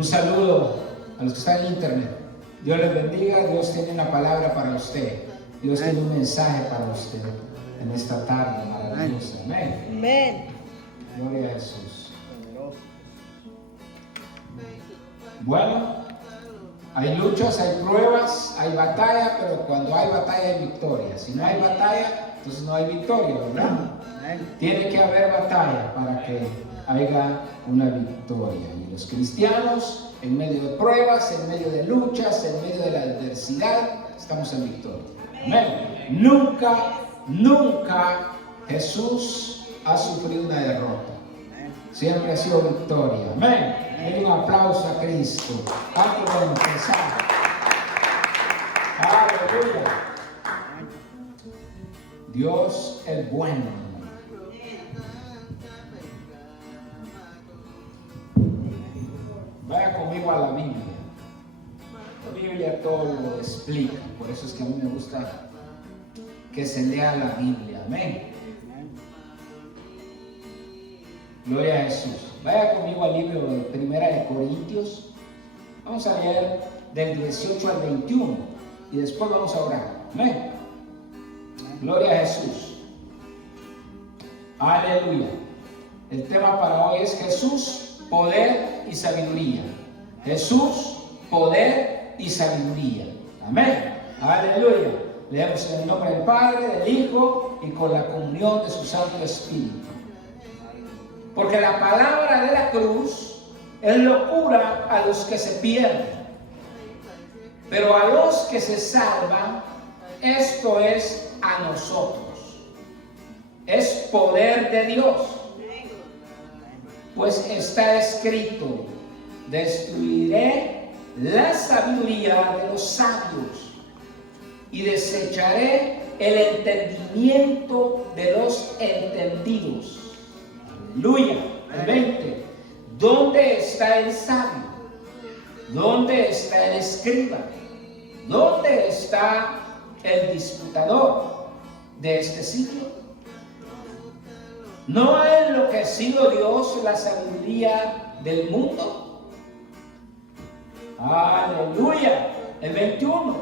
Un saludo a los que están en internet. Dios les bendiga. Dios tiene una palabra para usted. Dios tiene un mensaje para usted en esta tarde maravillosa. Amén. Amén. Gloria a Jesús. Bueno, hay luchas, hay pruebas, hay batalla, pero cuando hay batalla hay victoria. Si no hay batalla, entonces no hay victoria, ¿verdad? Tiene que haber batalla para que haya una victoria. Y los cristianos, en medio de pruebas, en medio de luchas, en medio de la adversidad, estamos en victoria. Amén. Nunca Jesús ha sufrido una derrota. Siempre ha sido victoria. Amén. Denle un aplauso a Cristo. Antes de empezar. Aleluya. Dios es bueno. Vaya conmigo a la Biblia. La Biblia todo lo explica. Por eso es que a mí me gusta que se lea la Biblia. Amén. Gloria a Jesús. Vaya conmigo al libro de Primera de Corintios. Vamos a leer del 18 al 21 y después vamos a orar. Amén. Gloria a Jesús. Aleluya. El tema para hoy es Jesús, poder y sabiduría. Jesús, poder y sabiduría. Amén. Aleluya. Leemos en el nombre del Padre, del Hijo y con la comunión de su Santo Espíritu. Porque la palabra de la cruz es locura a los que se pierden, pero a los que se salvan, esto es a nosotros. Es poder de Dios. Pues está escrito: destruiré la sabiduría de los sabios y desecharé el entendimiento de los entendidos. Aleluya. El 20. ¿Dónde está el sabio? ¿Dónde está el escriba? ¿Dónde está el disputador de este siglo? ¿No ha enloquecido Dios la sabiduría del mundo? Aleluya. El 21.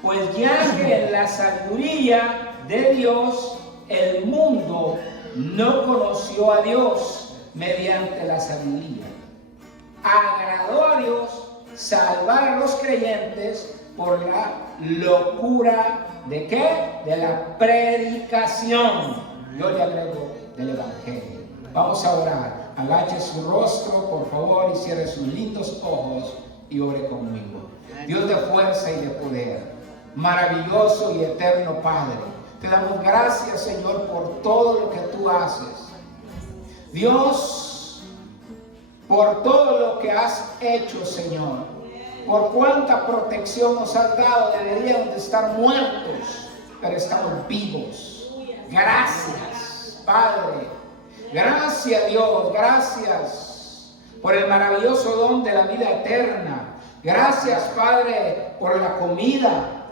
Pues ya que en la sabiduría de Dios el mundo no conoció a Dios mediante la sabiduría, agradó a Dios salvar a los creyentes por la locura ¿de qué? De la predicación. Yo le agrego del Evangelio. Vamos a orar. Agache su rostro, por favor, y cierre sus lindos ojos y ore conmigo. Dios de fuerza y de poder, maravilloso y eterno Padre, te damos gracias, Señor, por todo lo que tú haces. Dios, por todo lo que has hecho, Señor, por cuánta protección nos has dado. Deberíamos de estar muertos, pero estamos vivos. Gracias, Padre. Gracias, Dios. Gracias por el maravilloso don de la vida eterna. Gracias, Padre, por la comida,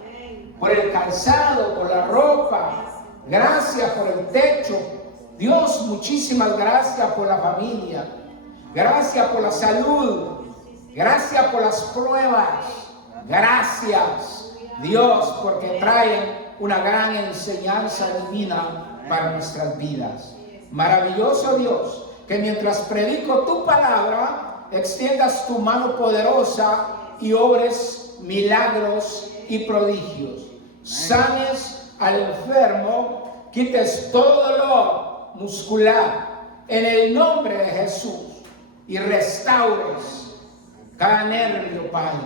por el calzado, por la ropa. Gracias por el techo. Dios, muchísimas gracias por la familia. Gracias por la salud. Gracias por las pruebas. Gracias, Dios, porque traen una gran enseñanza divina para nuestras vidas. Maravilloso Dios, que mientras predico tu palabra, extiendas tu mano poderosa y obres milagros y prodigios. Sanes al enfermo, quites todo dolor muscular en el nombre de Jesús y restaures cada nervio, Padre,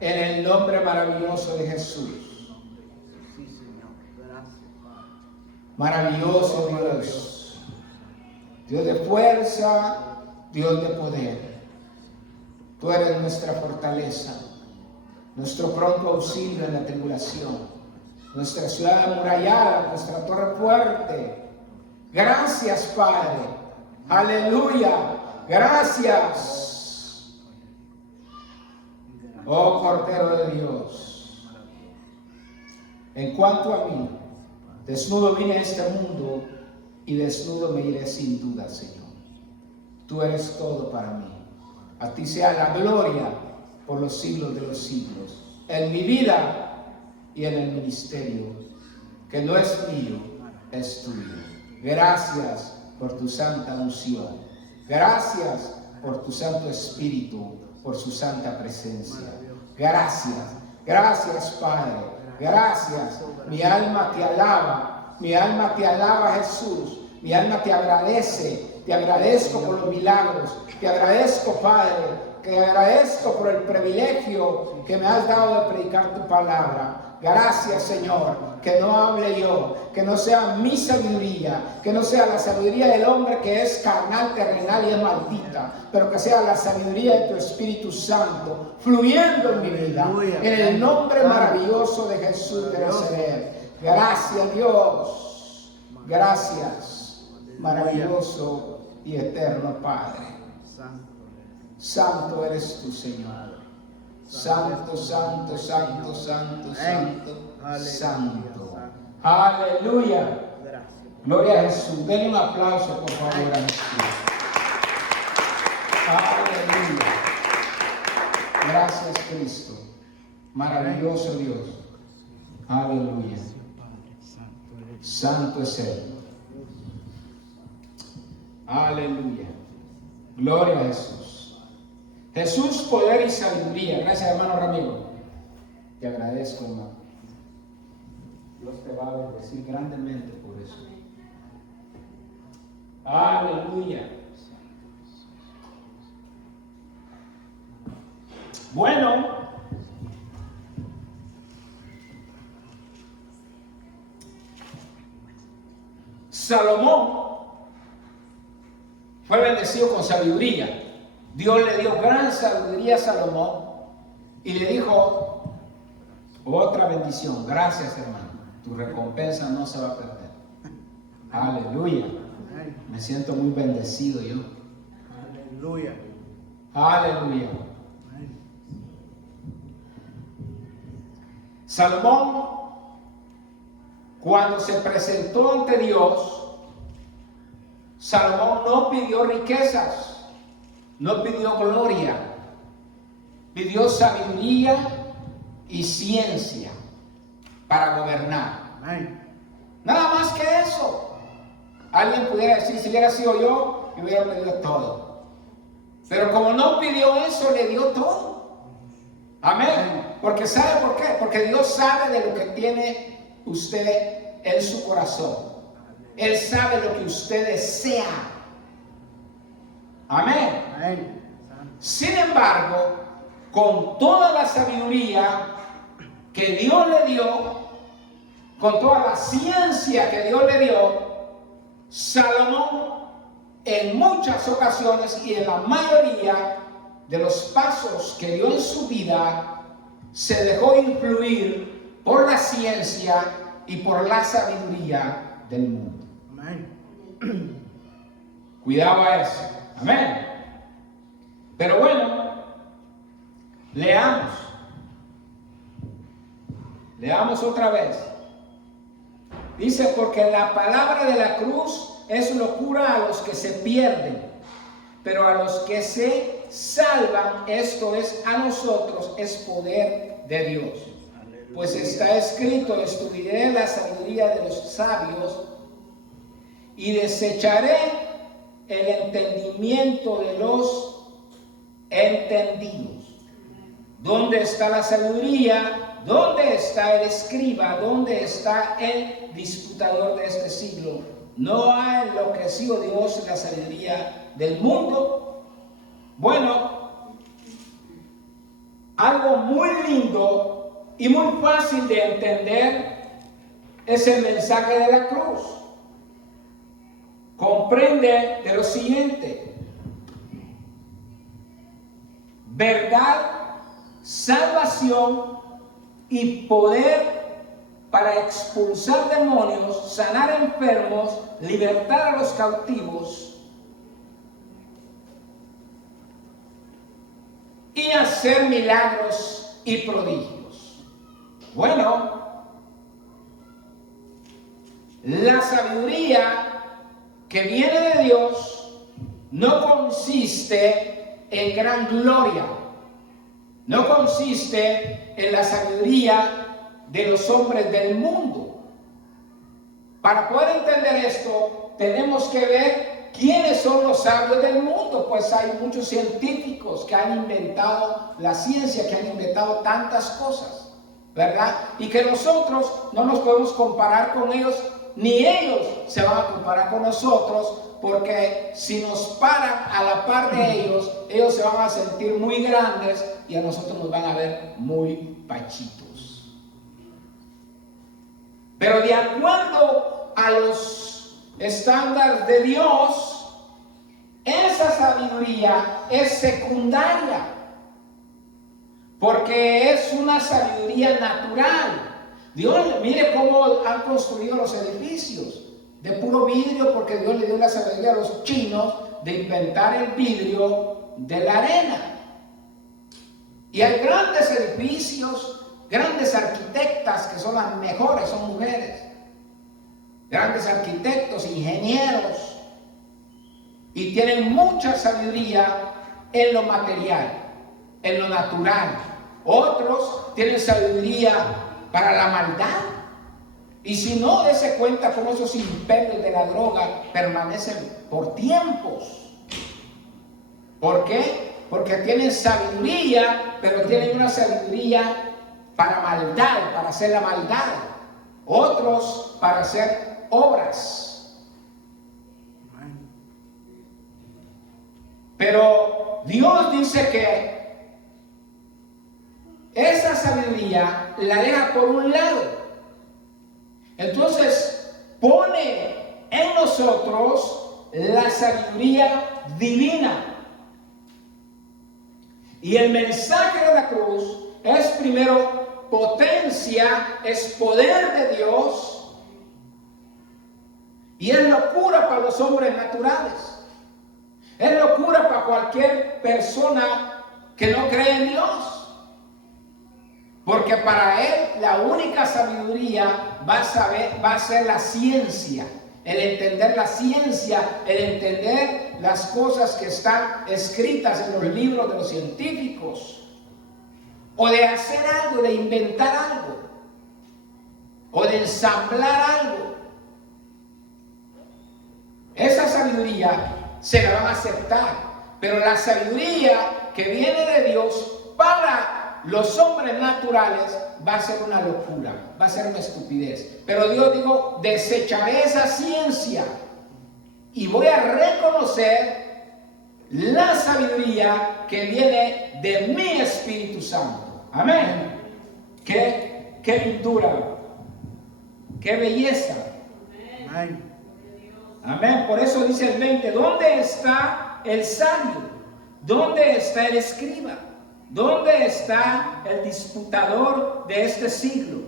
en el nombre maravilloso de Jesús. Maravilloso Dios, Dios de fuerza, Dios de poder. Tú eres nuestra fortaleza, nuestro pronto auxilio en la tribulación, nuestra ciudad amurallada, nuestra torre fuerte. Gracias, Padre. Aleluya. Gracias. Oh Cordero de Dios. En cuanto a mí, desnudo vine a este mundo y desnudo me iré sin duda, Señor. Tú eres todo para mí. A ti sea la gloria por los siglos de los siglos. En mi vida y en el ministerio, que no es mío, es tuyo. Gracias por tu santa unción. Gracias por tu Santo Espíritu, por su santa presencia. Gracias, gracias Padre. Gracias. Mi alma te alaba. Mi alma te alaba, Jesús. Mi alma te agradece. Te agradezco por los milagros. Te agradezco, Padre. Te agradezco por el privilegio que me has dado de predicar tu palabra. Gracias, Señor, que no hable yo, que no sea mi sabiduría, que no sea la sabiduría del hombre que es carnal, terrenal y es maldita, pero que sea la sabiduría de tu Espíritu Santo fluyendo en mi vida, en el nombre maravilloso de Jesús de Nazaret. Gracias, Dios. Gracias, maravilloso y eterno Padre. Santo eres tú, Señor. Santo, santo, santo, santo, santo, santo. Aleluya. Gloria a Jesús. Denle un aplauso, por favor, a Jesús. Aleluya. Gracias, Cristo. Maravilloso Dios. Aleluya. Santo es Él. Aleluya. Gloria a Jesús. Jesús, poder y sabiduría. Gracias, hermano Ramiro. Te agradezco, hermano. Dios te va a bendecir grandemente por eso. Aleluya. Bueno, Salomón fue bendecido con sabiduría. Dios le dio gran sabiduría a Salomón y le dijo otra bendición. Gracias, hermano. Tu recompensa no se va a perder. Aleluya. Me siento muy bendecido yo. Aleluya. Aleluya. Salomón, cuando se presentó ante Dios, Salomón no pidió riquezas. No pidió gloria, pidió sabiduría y ciencia para gobernar. Nada más que eso. Alguien pudiera decir, si hubiera sido yo hubiera pedido todo. Pero como no pidió eso, le dio todo. Amén. Porque ¿sabe por qué? Porque Dios sabe de lo que tiene usted en su corazón. Él sabe lo que usted desea. Amén. Sin embargo, con toda la sabiduría que Dios le dio, con toda la ciencia que Dios le dio, Salomón en muchas ocasiones y en la mayoría de los pasos que dio en su vida, se dejó influir por la ciencia y por la sabiduría del mundo. Amén. Cuidado a eso. Amén. Pero bueno, leamos. Leamos otra vez. Dice, porque la palabra de la cruz es locura a los que se pierden, pero a los que se salvan, esto es a nosotros, es poder de Dios. Aleluya. Pues está escrito, destruiré la sabiduría de los sabios y desecharé el entendimiento de los entendidos. ¿Dónde está la sabiduría? ¿Dónde está el escriba? ¿Dónde está el disputador de este siglo? ¿No ha enloquecido Dios la sabiduría del mundo? Bueno, algo muy lindo y muy fácil de entender es el mensaje de la cruz. Comprende de lo siguiente: verdad, salvación y poder para expulsar demonios, sanar enfermos, libertar a los cautivos y hacer milagros y prodigios. Bueno, la sabiduría que viene de Dios no consiste en gran gloria, no consiste en la sabiduría de los hombres del mundo. Para poder entender esto, tenemos que ver quiénes son los sabios del mundo, pues hay muchos científicos que han inventado la ciencia, que han inventado tantas cosas, ¿verdad? Y que nosotros no nos podemos comparar con ellos, ni ellos se van a comparar con nosotros, porque si nos paran a la par de ellos, ellos se van a sentir muy grandes y a nosotros nos van a ver muy pachitos. Pero de acuerdo a los estándares de Dios, esa sabiduría es secundaria, porque es una sabiduría natural. Dios, mire cómo han construido los edificios de puro vidrio, porque Dios le dio la sabiduría a los chinos de inventar el vidrio de la arena. Y hay grandes edificios, grandes arquitectas que son las mejores, son mujeres. Grandes arquitectos, ingenieros, y tienen mucha sabiduría en lo material, en lo natural. Otros tienen sabiduría para la maldad. Y si no, dése cuenta cómo esos imperios de la droga permanecen por tiempos. ¿Por qué? Porque tienen sabiduría, pero tienen una sabiduría para maldad, para hacer la maldad. Otros para hacer obras. Pero Dios dice que esa sabiduría la deja por un lado. Entonces pone en nosotros la sabiduría divina. Y el mensaje de la cruz es primero potencia, es poder de Dios, y es locura para los hombres naturales. Es locura para cualquier persona que no cree en Dios. Porque para él la única sabiduría va a ser la ciencia. El entender la ciencia, el entender las cosas que están escritas en los libros de los científicos. O de hacer algo, de inventar algo. O de ensamblar algo. Esa sabiduría se la van a aceptar. Pero la sabiduría que viene de Dios para los hombres naturales va a ser una locura, va a ser una estupidez. Pero Dios dijo, desecharé esa ciencia y voy a reconocer la sabiduría que viene de mi Espíritu Santo. Amén. Qué lindura, qué belleza. Amén. Amén. Por eso dice el 20, ¿dónde está el sabio? ¿Dónde está el escriba? ¿Dónde está el disputador de este siglo?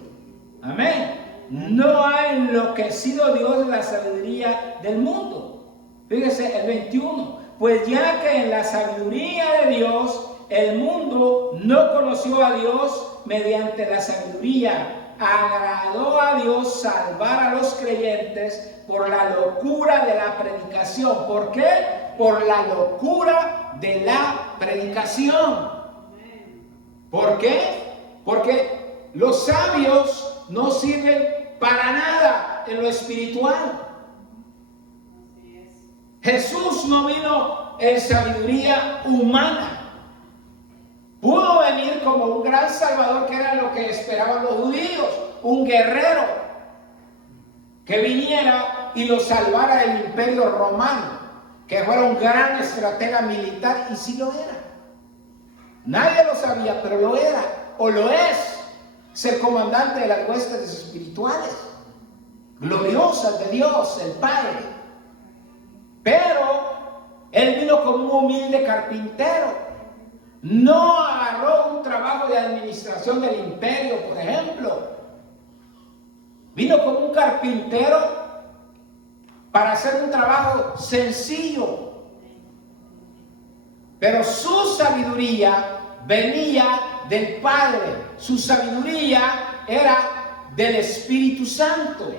Amén. No ha enloquecido Dios la sabiduría del mundo. Fíjese el 21. Pues ya que en la sabiduría de Dios el mundo no conoció a Dios mediante la sabiduría, agradó a Dios salvar a los creyentes por la locura de la predicación. ¿Por qué? Por la locura de la predicación. ¿Por qué? Porque los sabios no sirven para nada en lo espiritual. Jesús no vino en sabiduría humana. Pudo venir como un gran salvador, que era lo que esperaban los judíos, un guerrero que viniera y los salvara del imperio romano, que fuera un gran estratega militar, y sí lo era. Nadie lo sabía, pero lo era, o lo es. Es el comandante de las huestes espirituales, gloriosas de Dios, el Padre. Pero él vino como un humilde carpintero. No agarró un trabajo de administración del imperio, por ejemplo. Vino como un carpintero para hacer un trabajo sencillo. Pero su sabiduría venía del Padre. Su sabiduría era del Espíritu Santo.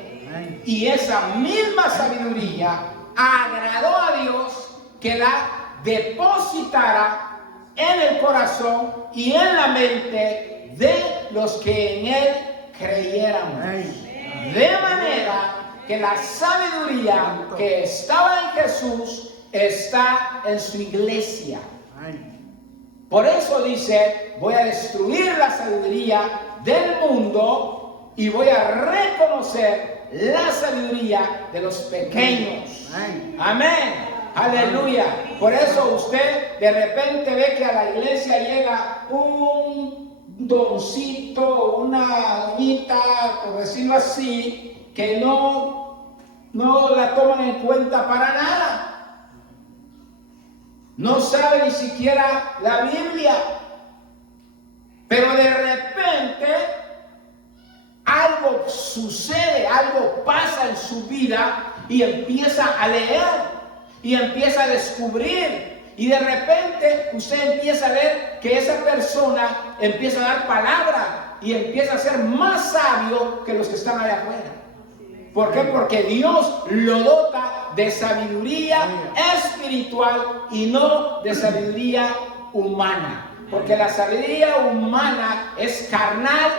Y esa misma sabiduría agradó a Dios que la depositara en el corazón y en la mente de los que en él creyéramos. De manera que la sabiduría que estaba en Jesús está en su iglesia. Por eso dice, voy a destruir la sabiduría del mundo y voy a reconocer la sabiduría de los pequeños. Amén. Aleluya. Por eso usted de repente ve que a la iglesia llega un doncito, una niñita, por decirlo así, que no la toman en cuenta para nada. No sabe ni siquiera la Biblia. Pero de repente algo sucede, algo pasa en su vida y empieza a leer y empieza a descubrir. Y de repente usted empieza a ver que esa persona empieza a dar palabra y empieza a ser más sabio que los que están allá afuera. ¿Por qué? Porque Dios lo dota de sabiduría espiritual y no de sabiduría humana. Porque la sabiduría humana es carnal,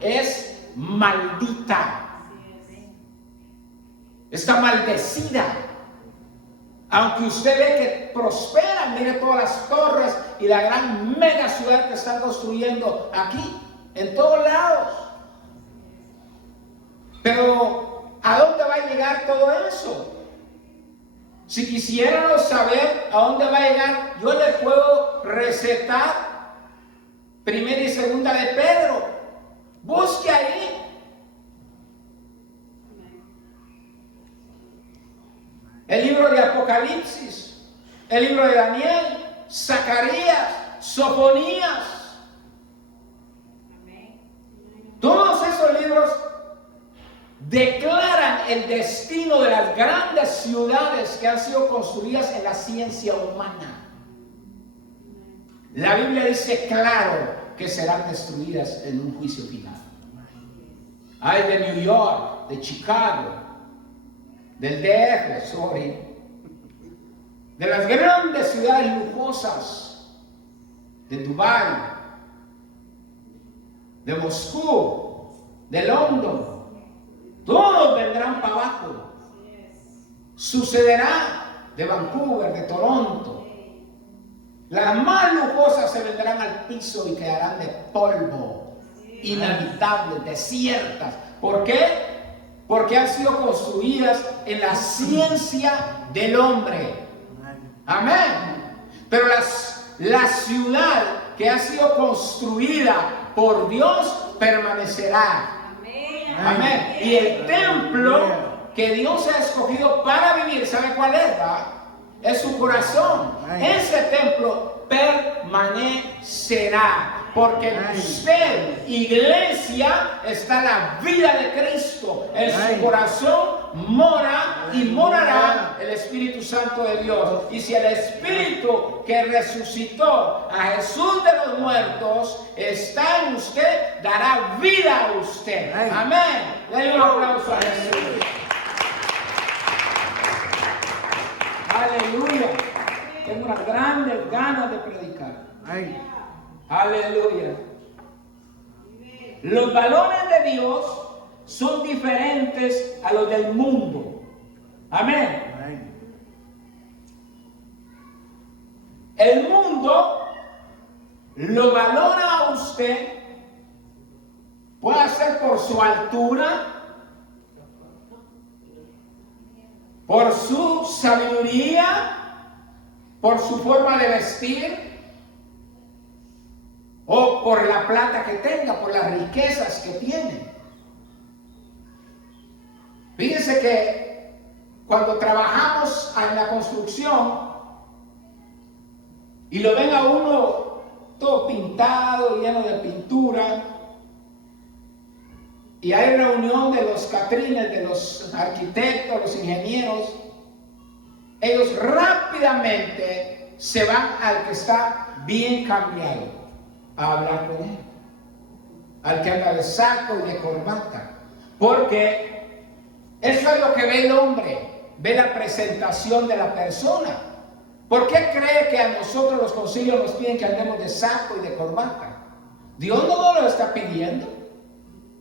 es maldita. Está maldecida. Aunque usted ve que prosperan, mire todas las torres y la gran mega ciudad que están construyendo aquí, en todos lados. Pero, ¿a dónde va a llegar todo eso? Si quisiéramos saber a dónde va a llegar, yo le puedo recetar Primera y Segunda de Pedro. Busque ahí. El libro de Apocalipsis, el libro de Daniel, Zacarías, Sofonías. Todos esos libros declaran el destino de las grandes ciudades que han sido construidas en la ciencia humana. La Biblia dice claro que serán destruidas en un juicio final. Hay de New York, de Chicago, del DF, de las grandes ciudades lujosas, de Dubái, de Moscú, de London. Todos vendrán para abajo. Sucederá de Vancouver, de Toronto. Las más lujosas se vendrán al piso y quedarán de polvo, inhabitables, desiertas. ¿Por qué? Porque han sido construidas en la ciencia del hombre. Amén. Pero la ciudad que ha sido construida por Dios permanecerá. Amén. Y el templo que Dios ha escogido para vivir, ¿sabe cuál es? Es su corazón. Ese templo permanecerá. Porque en usted, iglesia, está la vida de Cristo. En su corazón mora y morará el Espíritu Santo de Dios. Y si el Espíritu que resucitó a Jesús de los muertos está en usted, dará vida a usted. Amén. Denle un aplauso a Jesús. Aleluya. Tengo unas grandes ganas de predicar. Aleluya. Los valores de Dios son diferentes a los del mundo. Amén. El mundo lo valora a usted, puede ser por su altura, por su sabiduría, por su forma de vestir, o por la plata que tenga, por las riquezas que tiene. Fíjense que cuando trabajamos en la construcción y lo ven a uno todo pintado, lleno de pintura, y hay reunión de los catrines, de los arquitectos, los ingenieros, ellos rápidamente se van al que está bien cambiado a hablar con él, al que anda de saco y de corbata, porque eso es lo que ve el hombre, ve la presentación de la persona. ¿Por qué cree que a nosotros los concilios nos piden que andemos de saco y de corbata? Dios no nos lo está pidiendo.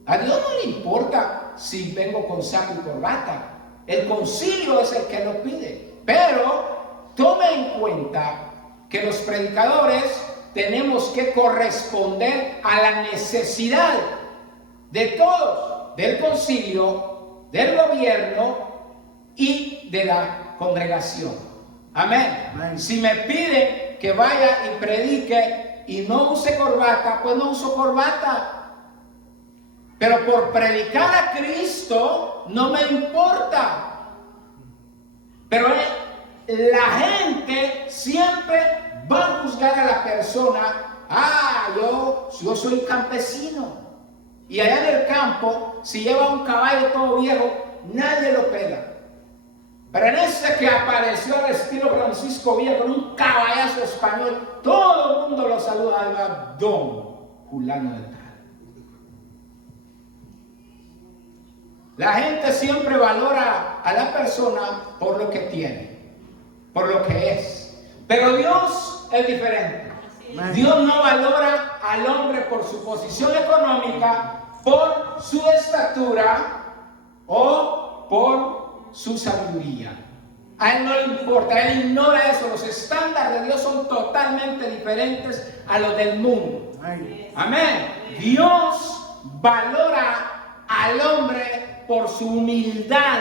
A Dios no le importa si vengo con saco y corbata. El concilio es el que lo pide. Pero tome en cuenta que los predicadores tenemos que corresponder a la necesidad de todos, del concilio, del gobierno y de la congregación. Amén. Amén. Si me piden que vaya y predique y no use corbata, pues no uso corbata. Pero por predicar a Cristo no me importa. Pero la gente siempre va a juzgar a la persona. Yo soy campesino. Y allá en el campo, si lleva un caballo todo viejo, nadie lo pela. Pero en ese que apareció al estilo Francisco Villa con un caballazo español, todo el mundo lo saluda. Ahí va don fulano de tal. La gente siempre valora a la persona por lo que tiene, por lo que es. Pero Dios es diferente. Dios no valora al hombre por su posición económica, por su estatura o por su sabiduría. A él no le importa, él ignora eso. Los estándares de Dios son totalmente diferentes a los del mundo. Amén. Dios valora al hombre por su humildad,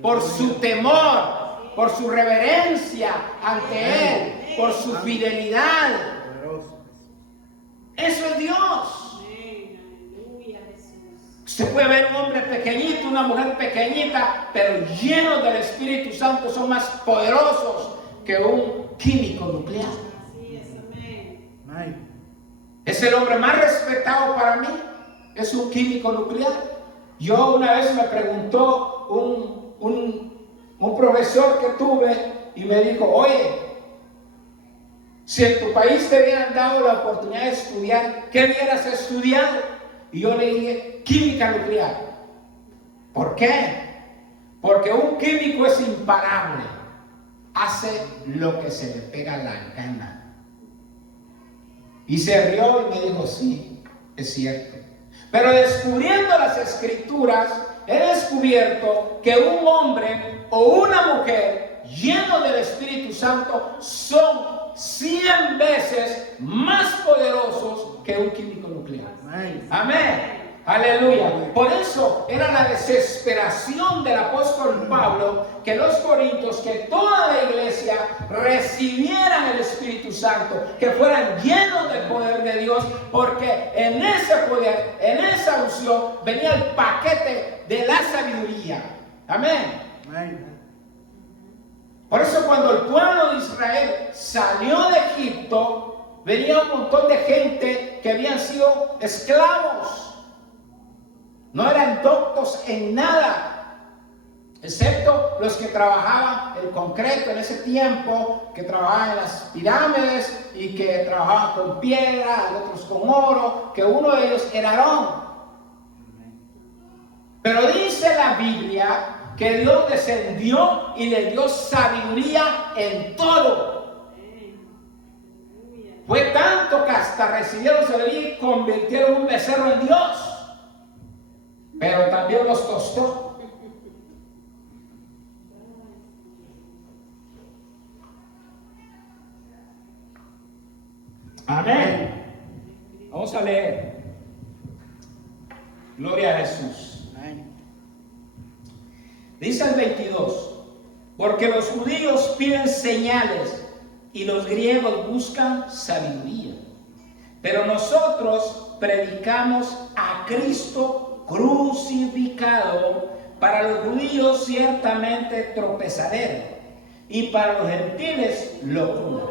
por su temor, por su reverencia ante él, por su fidelidad. Eso es Dios. Usted puede ver un hombre pequeñito, una mujer pequeñita, pero llenos del Espíritu Santo, son más poderosos que un químico nuclear. Es el hombre más respetado para mí, es un químico nuclear. Yo una vez me preguntó un profesor que tuve y me dijo, oye, si en tu país te hubieran dado la oportunidad de estudiar, ¿qué hubieras estudiado? Y yo le dije, química nuclear. ¿Por qué? Porque un químico es imparable. Hace lo que se le pega la gana. Y se rió y me dijo, sí, es cierto. Pero descubriendo las escrituras, he descubierto que un hombre o una mujer lleno del Espíritu Santo son 100 veces más poderosos que un químico nuclear. Amén. Aleluya. Por eso era la desesperación del apóstol Pablo que los corintios, que toda la iglesia recibieran el Espíritu Santo, que fueran llenos del poder de Dios, porque en ese poder, en esa unción, venía el paquete de la sabiduría. Amén. Por eso cuando el pueblo de Israel salió de Egipto, venía un montón de gente que habían sido esclavos. No eran doctos en nada, excepto los que trabajaban el concreto en ese tiempo, que trabajaban en las pirámides y que trabajaban con piedra, otros con oro, que uno de ellos era Aarón. Pero dice la Biblia que Dios descendió y le dio sabiduría en todo. Fue tanto que hasta recibieron sabiduría y convirtieron un becerro en Dios. Pero también los costó. Amén. Vamos a leer. Gloria a Jesús. Dice el 22. Porque los judíos piden señales y los griegos buscan sabiduría. Pero nosotros predicamos a Cristo crucificado, para los judíos ciertamente tropezadero y para los gentiles locura.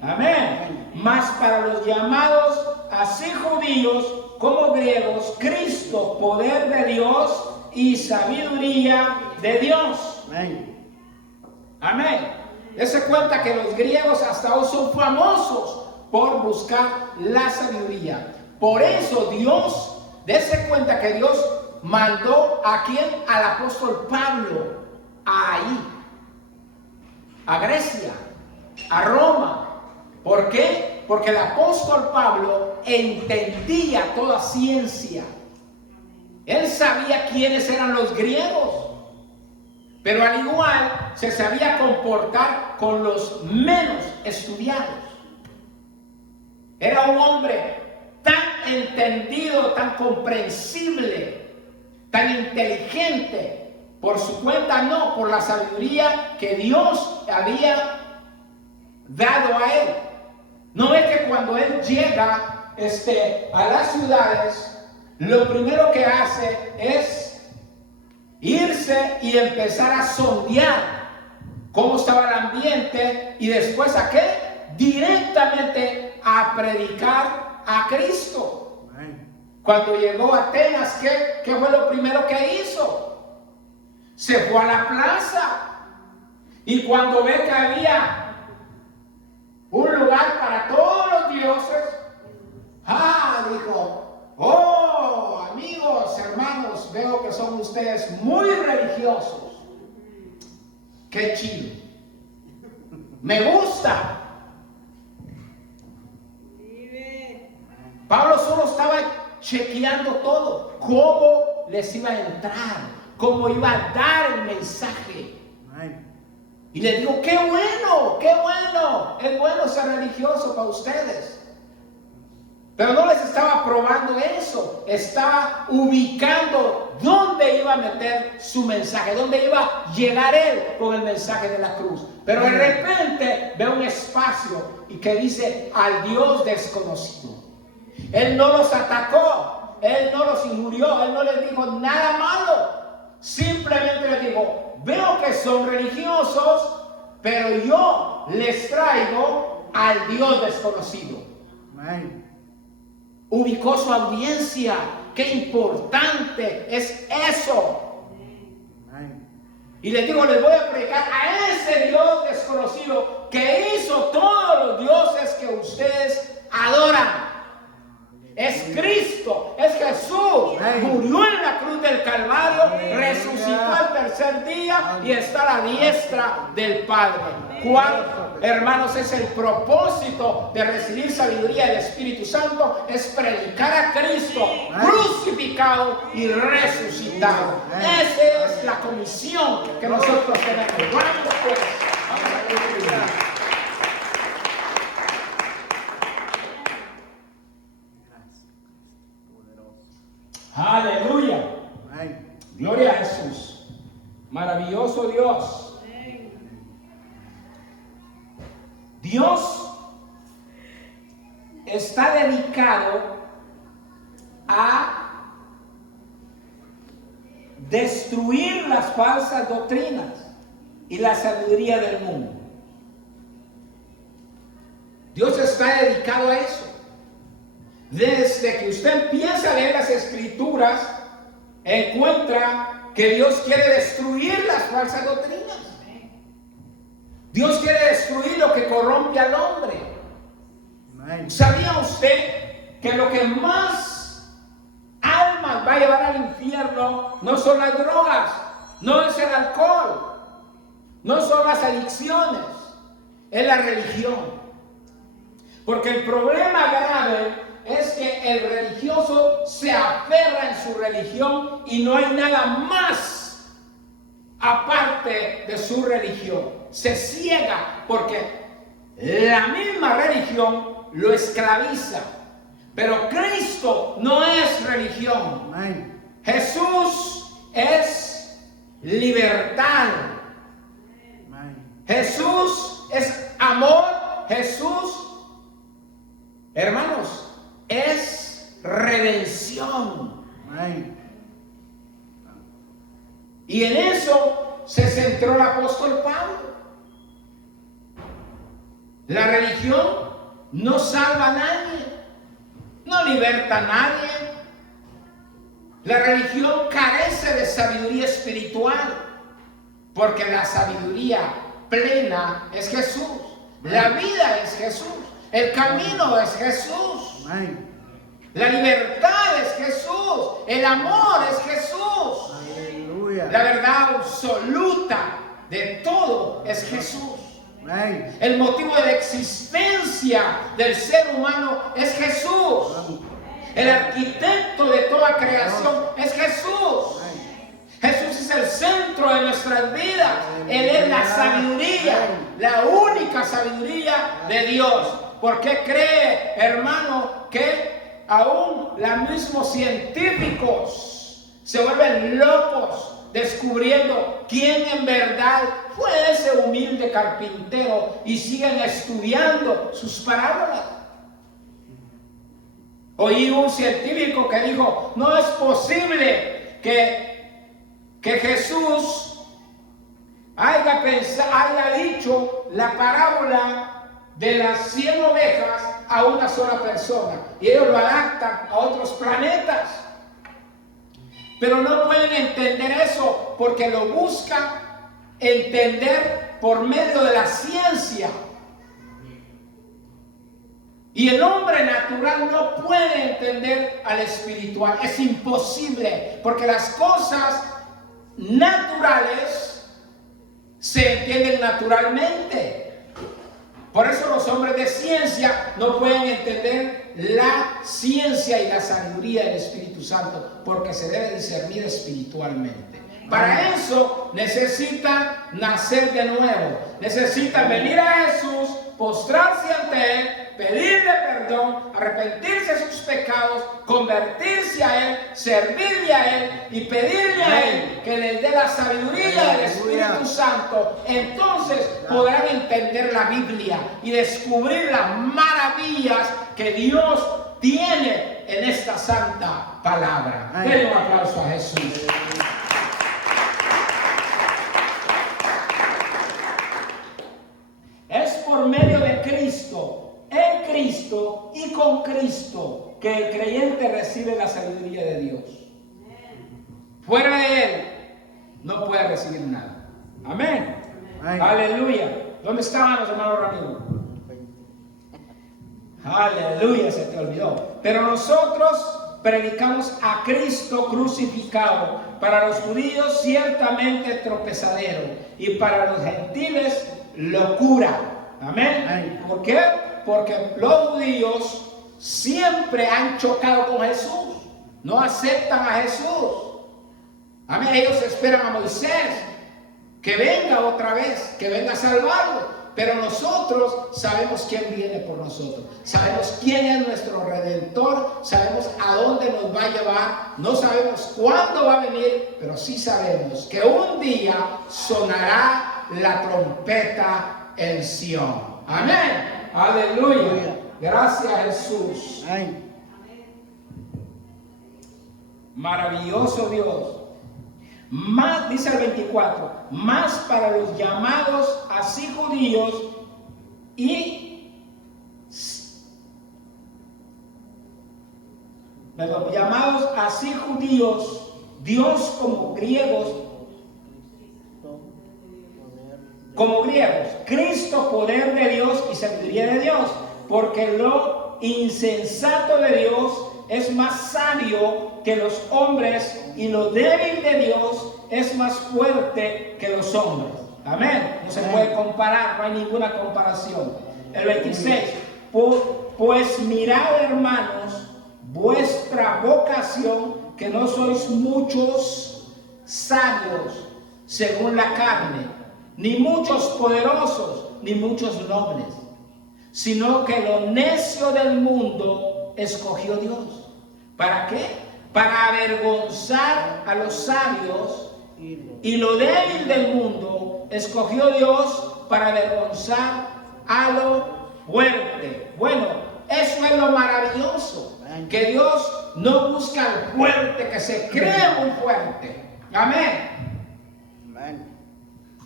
Amén. Mas para los llamados, así judíos como griegos, Cristo, poder de Dios y sabiduría de Dios. Amén. Dese cuenta que los griegos hasta hoy son famosos por buscar la sabiduría. Por eso Dios, dese cuenta que Dios mandó a quién, al apóstol Pablo, ahí, a Grecia. a Roma. ¿Por qué? Porque el apóstol Pablo entendía toda ciencia. Él sabía quiénes eran los griegos, pero al igual se sabía comportar con los menos estudiados. Era un hombre tan entendido, tan comprensible, tan inteligente, por su cuenta no, por la sabiduría que Dios había dado a él. No es que cuando él llega a las ciudades, lo primero que hace es irse y empezar a sondear cómo estaba el ambiente y después ¿a qué? Directamente a predicar a Cristo. Cuando llegó a Atenas, ¿qué fue lo primero que hizo? Se fue a la plaza y cuando ve que había un lugar para todos los dioses, dijo: oh, amigos, hermanos, veo que son ustedes muy religiosos. Qué chido. Me gusta. Pablo solo estaba chequeando todo, cómo les iba a entrar, cómo iba a dar el mensaje. Y les digo: qué bueno, es bueno ser religioso para ustedes. Pero no les estaba probando eso, estaba ubicando dónde iba a meter su mensaje, dónde iba a llegar él con el mensaje de la cruz. Pero de repente ve un espacio y que dice: al Dios desconocido. Él no los atacó, él no los injurió, él no les dijo nada malo. Simplemente les dijo: veo que son religiosos, pero yo les traigo al Dios desconocido. Amén. Ubicó su audiencia. Qué importante es eso. Amén. Y les digo: les voy a predicar a ese Dios desconocido que hizo todos los dioses que ustedes adoran. Es Cristo, es Jesús. Murió en la cruz del Calvario, resucitó al tercer día y está a la diestra del Padre. ¿Cuál, hermanos, es el propósito de recibir sabiduría del Espíritu Santo? Es predicar a Cristo crucificado y resucitado. Esa es la comisión que nosotros tenemos. Vamos pues. Aleluya. Gloria a Jesús. Maravilloso Dios. Dios está dedicado a destruir las falsas doctrinas y la sabiduría del mundo. Dios está dedicado a eso. Desde que usted empieza a leer las Escrituras, encuentra que Dios quiere destruir las falsas doctrinas. Dios quiere destruir lo que corrompe al hombre. ¿Sabía usted que lo que más almas va a llevar al infierno no son las drogas, no es el alcohol, no son las adicciones, es la religión? Porque el problema grave es que el religioso se aferra en su religión y no hay nada más aparte de su religión. Se ciega porque la misma religión lo esclaviza. Pero Cristo no es religión. Amén. Jesús es libertad. Amén. Jesús es amor. Jesús, hermanos, es redención. Amén. Y en eso se centró el apóstol Pablo. La religión no salva a nadie, no liberta a nadie. La religión carece de sabiduría espiritual, porque la sabiduría plena es Jesús. La vida es Jesús. El camino es Jesús. La libertad es Jesús. El amor es Jesús. Aleluya. La verdad absoluta de todo es Jesús. Amén. El motivo de la existencia del ser humano es Jesús. El arquitecto de toda creación es Jesús. Jesús es el centro de nuestras vidas. Él es la sabiduría, la única sabiduría de Dios. ¿Por qué cree, hermano, que aún los mismos científicos se vuelven locos descubriendo quién en verdad fue ese humilde carpintero y siguen estudiando sus parábolas? Oí un científico que dijo, no es posible que Jesús haya dicho la parábola de las 100 ovejas a una sola persona, y ellos lo adaptan a otros planetas, pero no pueden entender eso porque lo buscan entender por medio de la ciencia. Y el hombre natural no puede entender al espiritual. Es imposible, porque las cosas naturales se entienden naturalmente. Por eso los hombres de ciencia no pueden entender la ciencia y la sabiduría del Espíritu Santo, porque se debe discernir espiritualmente. Para eso necesitan nacer de nuevo, necesitan venir a Jesús, postrarse ante Él, pedirle perdón, arrepentirse de sus pecados, convertirse a Él, servirle a Él y pedirle a Él que les dé la sabiduría del Espíritu Santo. Entonces podrán entender la Biblia y descubrir las maravillas que Dios tiene en esta santa palabra. Denle un aplauso a Jesús. Es por medio de Cristo, en Cristo y con Cristo que el creyente recibe la sabiduría de Dios. Fuera de Él no puede recibir nada. Amén. Aleluya. ¿Dónde estaban los hermanos Ramiro? Aleluya, se te olvidó. Pero nosotros predicamos a Cristo crucificado, para los judíos ciertamente tropezadero y para los gentiles locura. Amén. ¿Por qué? Porque los judíos siempre han chocado con Jesús, no aceptan a Jesús. Amén. Ellos esperan a Moisés que venga otra vez, que venga a salvarlos. Pero nosotros sabemos quién viene por nosotros, sabemos quién es nuestro Redentor, sabemos a dónde nos va a llevar, no sabemos cuándo va a venir, pero sí sabemos que un día sonará la trompeta en Sión. Amén. Aleluya. Gracias, Jesús. Maravilloso Dios. Más, dice el 24, más para los llamados así judíos llamados así judíos, Dios como griegos, Cristo poder de Dios y sabiduría de Dios, porque lo insensato de Dios es más sabio que los hombres y lo débil de Dios es más fuerte que los hombres. Amén. No se puede comparar, no hay ninguna comparación. El 26, pues mirad, hermanos, vuestra vocación, que no sois muchos sabios según la carne, ni muchos poderosos, ni muchos nobles, sino que lo necio del mundo escogió Dios. ¿Para qué? Para avergonzar a los sabios, y lo débil del mundo escogió Dios para avergonzar a lo fuerte. Bueno, eso es lo maravilloso, que Dios no busca al fuerte, que se cree muy fuerte. Amén.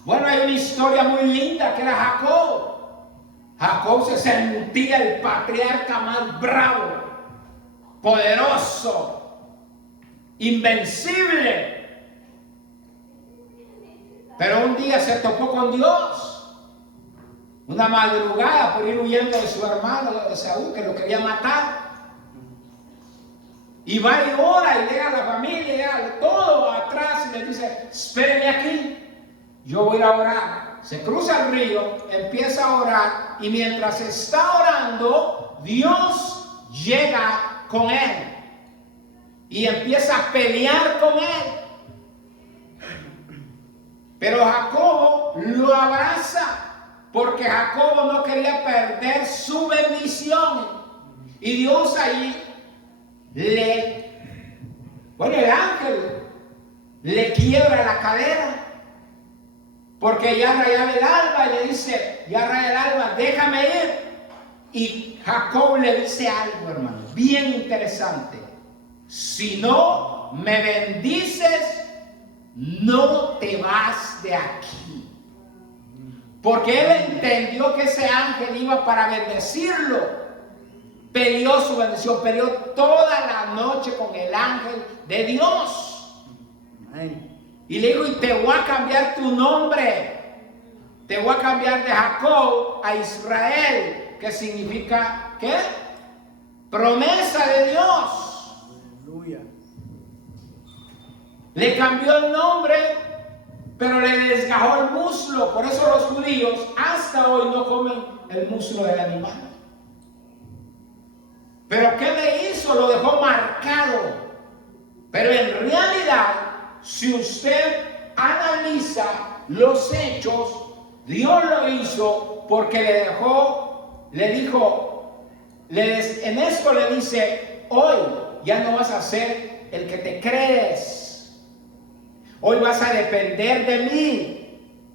Bueno, hay una historia muy linda que era Jacob. Jacob se sentía el patriarca más bravo, poderoso, invencible. Pero un día se topó con Dios, una madrugada, por ir huyendo de su hermano de Saúl, que lo quería matar. Y va y ora, y llega la familia, llega todo atrás y le dice: espéreme aquí, yo voy a orar. se cruza el río, empieza a orar y mientras está orando, Dios llega con él y empieza a pelear con él. Pero Jacobo lo abraza porque Jacobo no quería perder su bendición. Y Dios ahí el ángel le quiebra la cadera. Porque ya rayaba el alba y le dice, ya raya el alba, déjame ir. Y Jacob le dice algo, hermano, bien interesante. Si no me bendices, no te vas de aquí. Porque él entendió que ese ángel iba para bendecirlo. Peleó su bendición, peleó toda la noche con el ángel de Dios. Amén. Y le dijo, y te voy a cambiar tu nombre. Te voy a cambiar de Jacob a Israel, que significa, ¿qué? Promesa de Dios. Aleluya. Le cambió el nombre, pero le desgajó el muslo. Por eso los judíos hasta hoy no comen el muslo del animal. Pero ¿qué le hizo? Lo dejó marcado. Pero en realidad, si usted analiza los hechos, Dios lo hizo porque en esto le dice, hoy ya no vas a ser el que te crees. Hoy vas a depender de mí.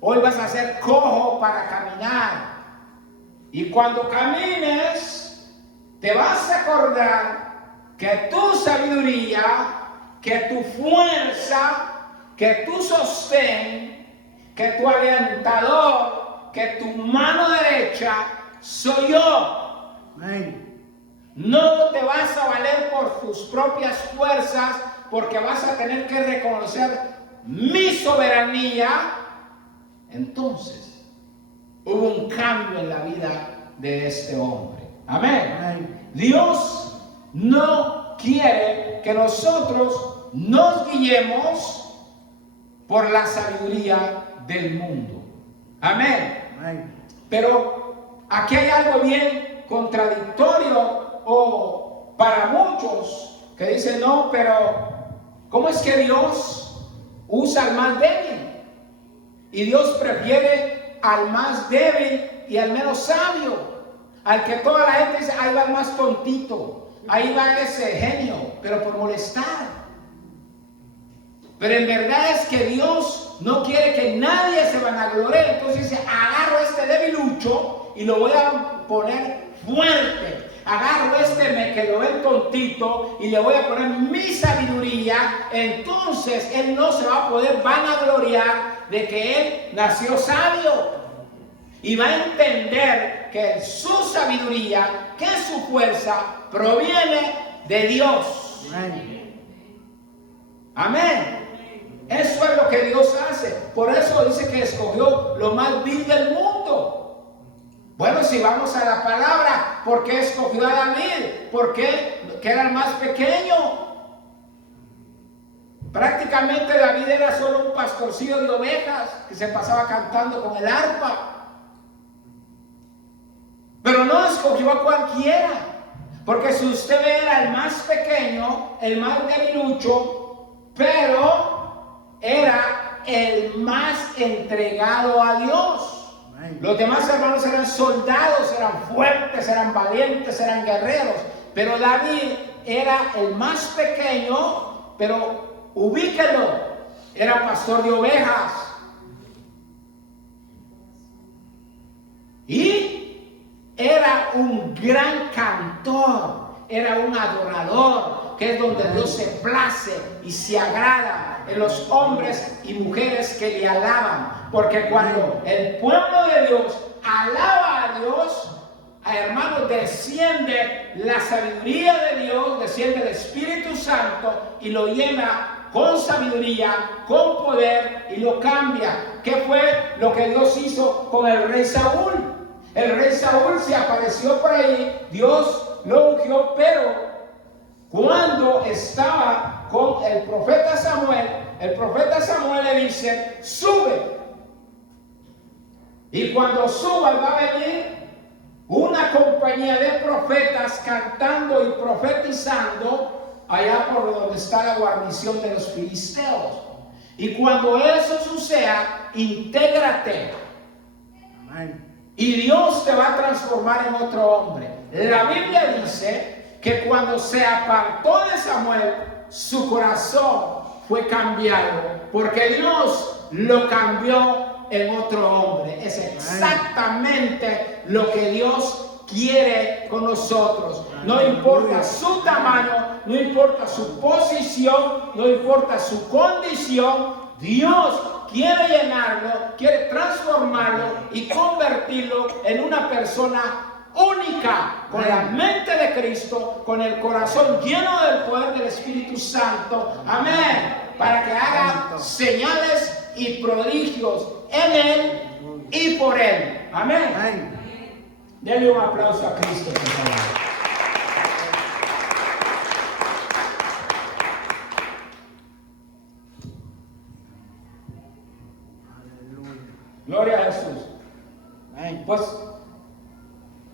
Hoy vas a ser cojo para caminar. Y cuando camines, te vas a acordar que tu sabiduría, que tu fuerza, que tu sostén, que tu alentador, que tu mano derecha soy yo. Amén. No te vas a valer por tus propias fuerzas, porque vas a tener que reconocer mi soberanía. Entonces, hubo un cambio en la vida de este hombre. Amén. Amén. Dios no quiere que nosotros nos guiemos por la sabiduría del mundo. Amén. Amén. Pero aquí hay algo bien contradictorio o para muchos que dicen, no, pero ¿cómo es que Dios usa al más débil? Y Dios prefiere al más débil y al menos sabio, al que toda la gente dice, ahí va el más tontito, ahí va ese genio, pero por molestar. Pero en verdad es que Dios no quiere que nadie se vanaglorie. Entonces dice, agarro este debilucho y lo voy a poner fuerte. Agarro que lo ven tontito y le voy a poner mi sabiduría. Entonces él no se va a poder vanagloriar de que él nació sabio. Y va a entender que su sabiduría, que su fuerza proviene de Dios. Amén. Amén. Eso es lo que Dios hace. Por eso dice que escogió lo más vil del mundo. Bueno, si vamos a la palabra, ¿por qué escogió a David? ¿Por qué? Que era el más pequeño. Prácticamente David era solo un pastorcillo de ovejas que se pasaba cantando con el arpa. Pero no escogió a cualquiera. Porque si usted ve, era el más pequeño, el más debilucho, pero era el más entregado a Dios. Los demás hermanos eran soldados, eran fuertes, eran valientes, eran guerreros. Pero David era el más pequeño, pero ubíquelo, era pastor de ovejas. Y era un gran cantor, era un adorador, que es donde Dios se place y se agrada en los hombres y mujeres que le alaban. Porque cuando el pueblo de Dios alaba a Dios, hermanos, desciende la sabiduría de Dios, desciende el Espíritu Santo y lo llena con sabiduría, con poder y lo cambia. ¿Qué fue lo que Dios hizo con el rey Saúl? El rey Saúl se apareció por ahí, Dios lo ungió, pero cuando estaba con el profeta Samuel le dice, sube. Y cuando suba va a venir una compañía de profetas cantando y profetizando allá por donde está la guarnición de los filisteos. Y cuando eso suceda, intégrate. Amén. Y Dios te va a transformar en otro hombre. La Biblia dice que cuando se apartó de Samuel, su corazón fue cambiado, porque Dios lo cambió en otro hombre. Es exactamente lo que Dios quiere con nosotros. No importa su tamaño, no importa su posición, no importa su condición. Dios quiere llenarlo, quiere transformarlo y convertirlo en una persona única, con la mente de Cristo, con el corazón lleno del poder del Espíritu Santo. Amén. Para que haga señales y prodigios en Él y por Él. Amén. Amén. Denle un aplauso a Cristo, por favor. Aleluya. Gloria a Jesús. Amén. Pues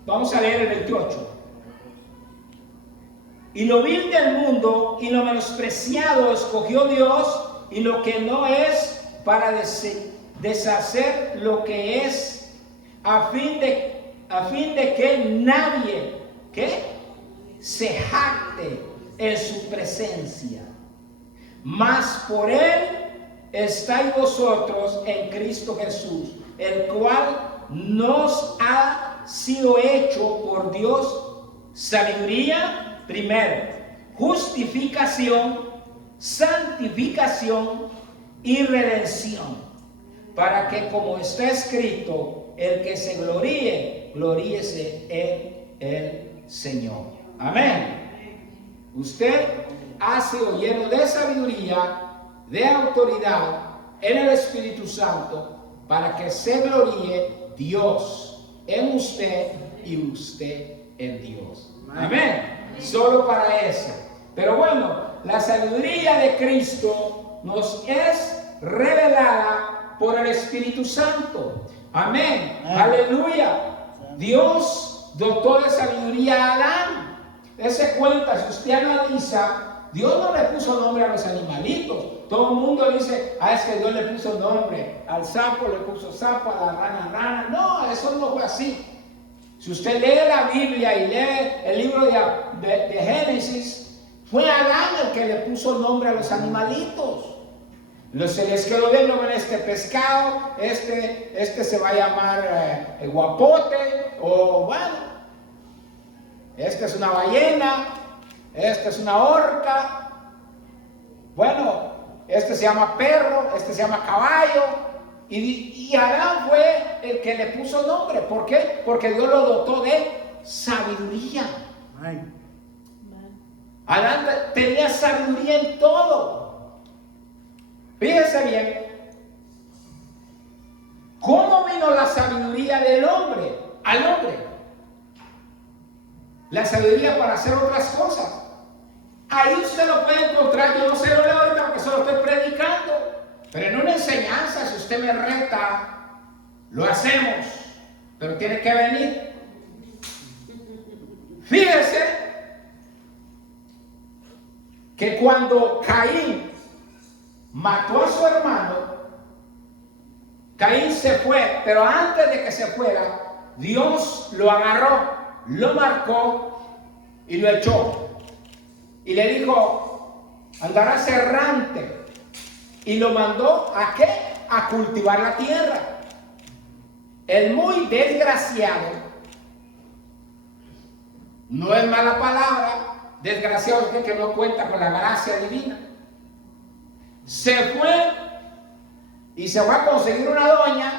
vamos a leer el 28. Y lo vil del mundo y lo menospreciado escogió Dios, y lo que no es, para deshacer lo que es, a fin de que nadie se jacte en su presencia. Mas por él estáis vosotros en Cristo Jesús, el cual nos ha sido hecho por Dios sabiduría, primero, justificación, santificación y redención, para que, como está escrito, el que se gloríe, gloríese en el Señor. Amén. Usted ha sido lleno de sabiduría, de autoridad en el Espíritu Santo, para que se gloríe Dios en usted y usted en Dios. Amén. Solo para eso. Pero bueno, la sabiduría de Cristo nos es revelada por el Espíritu Santo. Amén. Aleluya. Dios dotó de sabiduría a Adán. Dese cuenta, si usted analiza, Dios no le puso nombre a los animalitos. Todo el mundo dice, es que Dios le puso nombre. Al sapo le puso sapo, a la rana, rana. No, eso no fue así. Si usted lee la Biblia y lee el libro de Génesis, fue Adán el que le puso nombre a los animalitos. Se les quedó bien nombre este pescado, este se va a llamar guapote, o bueno, este es una ballena, este es una orca, bueno, este se llama perro, este se llama caballo. Y Adán fue el que le puso nombre. ¿Por qué? Porque Dios lo dotó de sabiduría. Amén. Adán tenía sabiduría en todo. Fíjese bien. ¿Cómo vino la sabiduría del hombre? Al hombre. La sabiduría para hacer otras cosas. Ahí usted lo puede encontrar. Yo no se lo leo ahorita porque solo estoy predicando. Pero en una enseñanza, si usted me reta, lo hacemos. Pero tiene que venir. Fíjese que cuando Caín mató a su hermano, Caín se fue, pero antes de que se fuera, Dios lo agarró, lo marcó y lo echó. Y le dijo, andarás errante. Y lo mandó ¿a qué? A cultivar la tierra. El muy desgraciado, no es mala palabra, desgraciado es que no cuenta con la gracia divina. Se fue y se fue a conseguir una doña,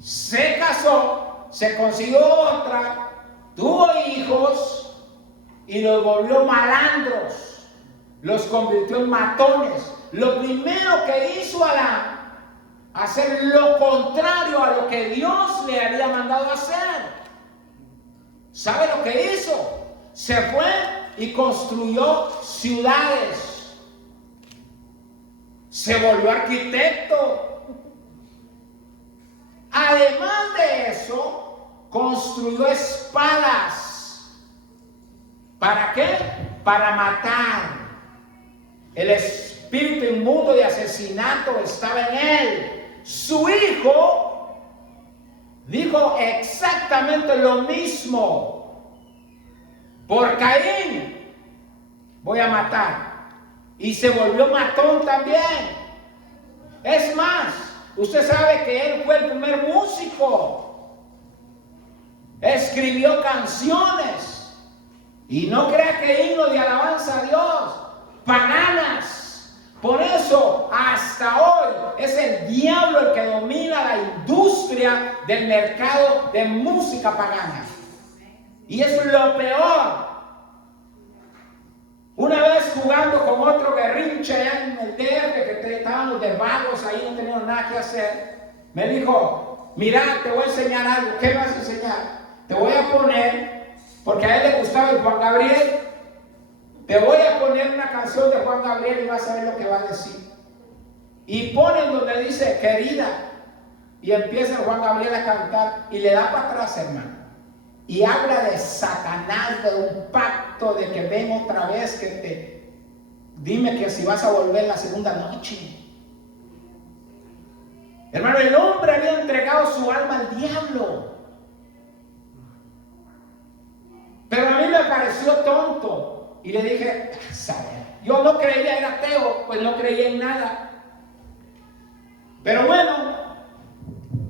se casó, se consiguió otra, tuvo hijos y los volvió malandros, los convirtió en matones. Lo primero que hizo Adán, hacer lo contrario a lo que Dios le había mandado hacer. ¿Sabe lo que hizo? Se fue y construyó ciudades. Se volvió arquitecto. Además de eso, construyó espadas. ¿Para qué? Para matar. El espíritu inmundo de asesinato estaba en él. Su hijo dijo exactamente lo mismo. Por Caín voy a matar. Y se volvió matón también. Es más, usted sabe que él fue el primer músico. Escribió canciones. Y no crea que himno de alabanza a Dios. Paganas. Por eso, hasta hoy, es el diablo el que domina la industria del mercado de música pagana. Y es lo peor. Una vez jugando con otro berrinche allá en el DF, que estábamos de vagos ahí, no teníamos nada que hacer, me dijo, mira, te voy a enseñar algo. ¿Qué me vas a enseñar? Te voy a poner, porque a él le gustaba el Juan Gabriel, te voy a poner una canción de Juan Gabriel y vas a ver lo que va a decir. Y ponen donde dice, querida, y empieza Juan Gabriel a cantar y le da para atrás, hermano. Y habla de Satanás, de un pacto, de que ven otra vez, que te... Dime que si vas a volver la segunda noche. Hermano, el hombre había entregado su alma al diablo. Pero a mí me pareció tonto. Y le dije, ¿sabe? Yo no creía, era ateo, pues no creía en nada. Pero bueno,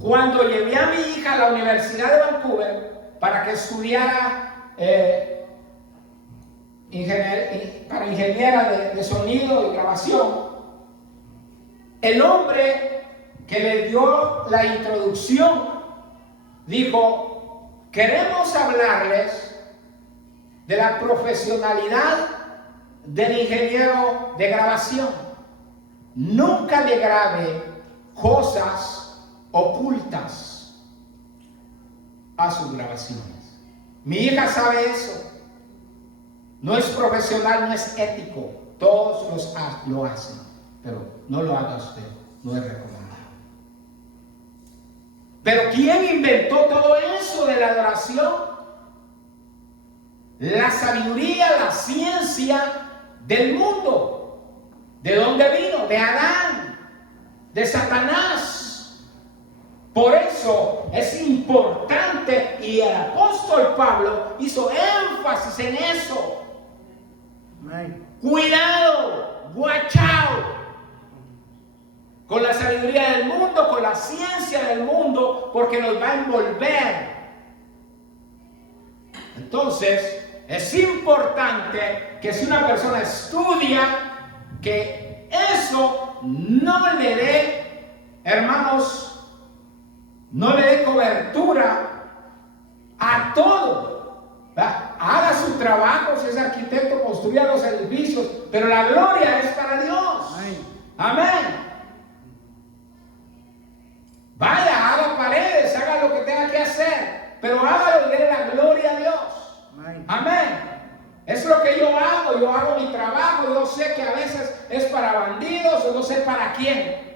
cuando llevé a mi hija a la Universidad de Vancouver, para que estudiara para ingeniera de sonido y grabación, el hombre que le dio la introducción dijo, queremos hablarles de la profesionalidad del ingeniero de grabación. Nunca le grabe cosas ocultas a sus grabaciones. Mi hija sabe eso. No es profesional, no es ético. Todos lo hacen, pero no lo haga usted. No es recomendable. Pero ¿quién inventó todo eso de la adoración? La sabiduría, la ciencia del mundo. ¿De dónde vino? De Adán, de Satanás. Por eso es importante, y el apóstol Pablo hizo énfasis en eso. Amén. Cuidado, watch out, con la sabiduría del mundo, con la ciencia del mundo, porque nos va a envolver. Entonces, es importante que si una persona estudia, que eso no le dé, hermanos, no le dé cobertura a todo. ¿Verdad? Haga su trabajo, si es arquitecto, construya los edificios, pero la gloria es para Dios. Amén. Amén. Vaya, haga paredes, haga lo que tenga que hacer, pero hágalo y dé la gloria a Dios. Amén. Amén. Es lo que yo hago mi trabajo, yo sé que a veces es para bandidos o no sé para quién.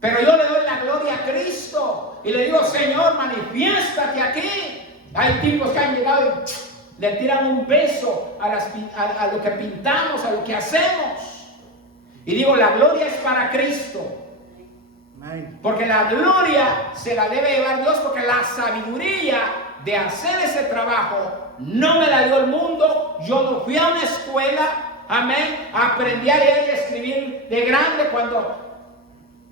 Pero yo le doy la gloria a Cristo y le digo, Señor, manifiéstate aquí. Hay tipos que han llegado y le tiran un beso a lo que pintamos, a lo que hacemos. Y digo, la gloria es para Cristo. Amén. Porque la gloria se la debe llevar Dios, porque la sabiduría de hacer ese trabajo no me la dio el mundo. Yo no fui a una escuela, amén, aprendí a leer y a escribir de grande.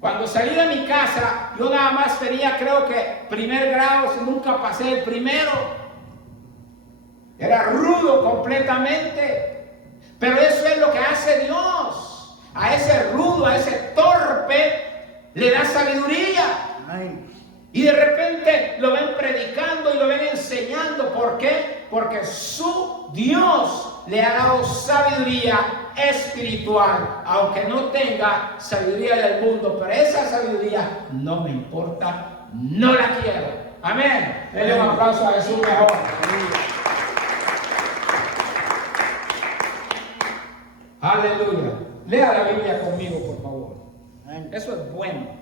Cuando salí de mi casa, yo nada más tenía, creo que, primer grado, nunca pasé el primero. Era rudo completamente. Pero eso es lo que hace Dios. A ese rudo, a ese torpe, le da sabiduría. Amén. Y de repente lo ven predicando y lo ven enseñando. ¿Por qué? Porque su Dios le ha dado sabiduría espiritual, aunque no tenga sabiduría del mundo. Pero esa sabiduría no me importa, no la quiero. Amén. Denle un aplauso a Jesús mejor. Aleluya. Lea la Biblia conmigo, por favor. Amén. Eso es bueno.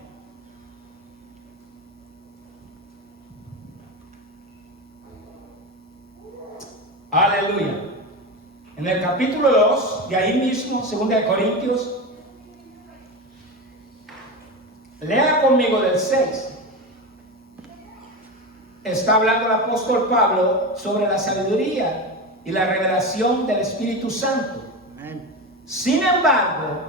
Aleluya. En el capítulo 2, de ahí mismo, 2 de Corintios, lea conmigo del 6. Está hablando el apóstol Pablo sobre la sabiduría y la revelación del Espíritu Santo. Amén. Sin embargo,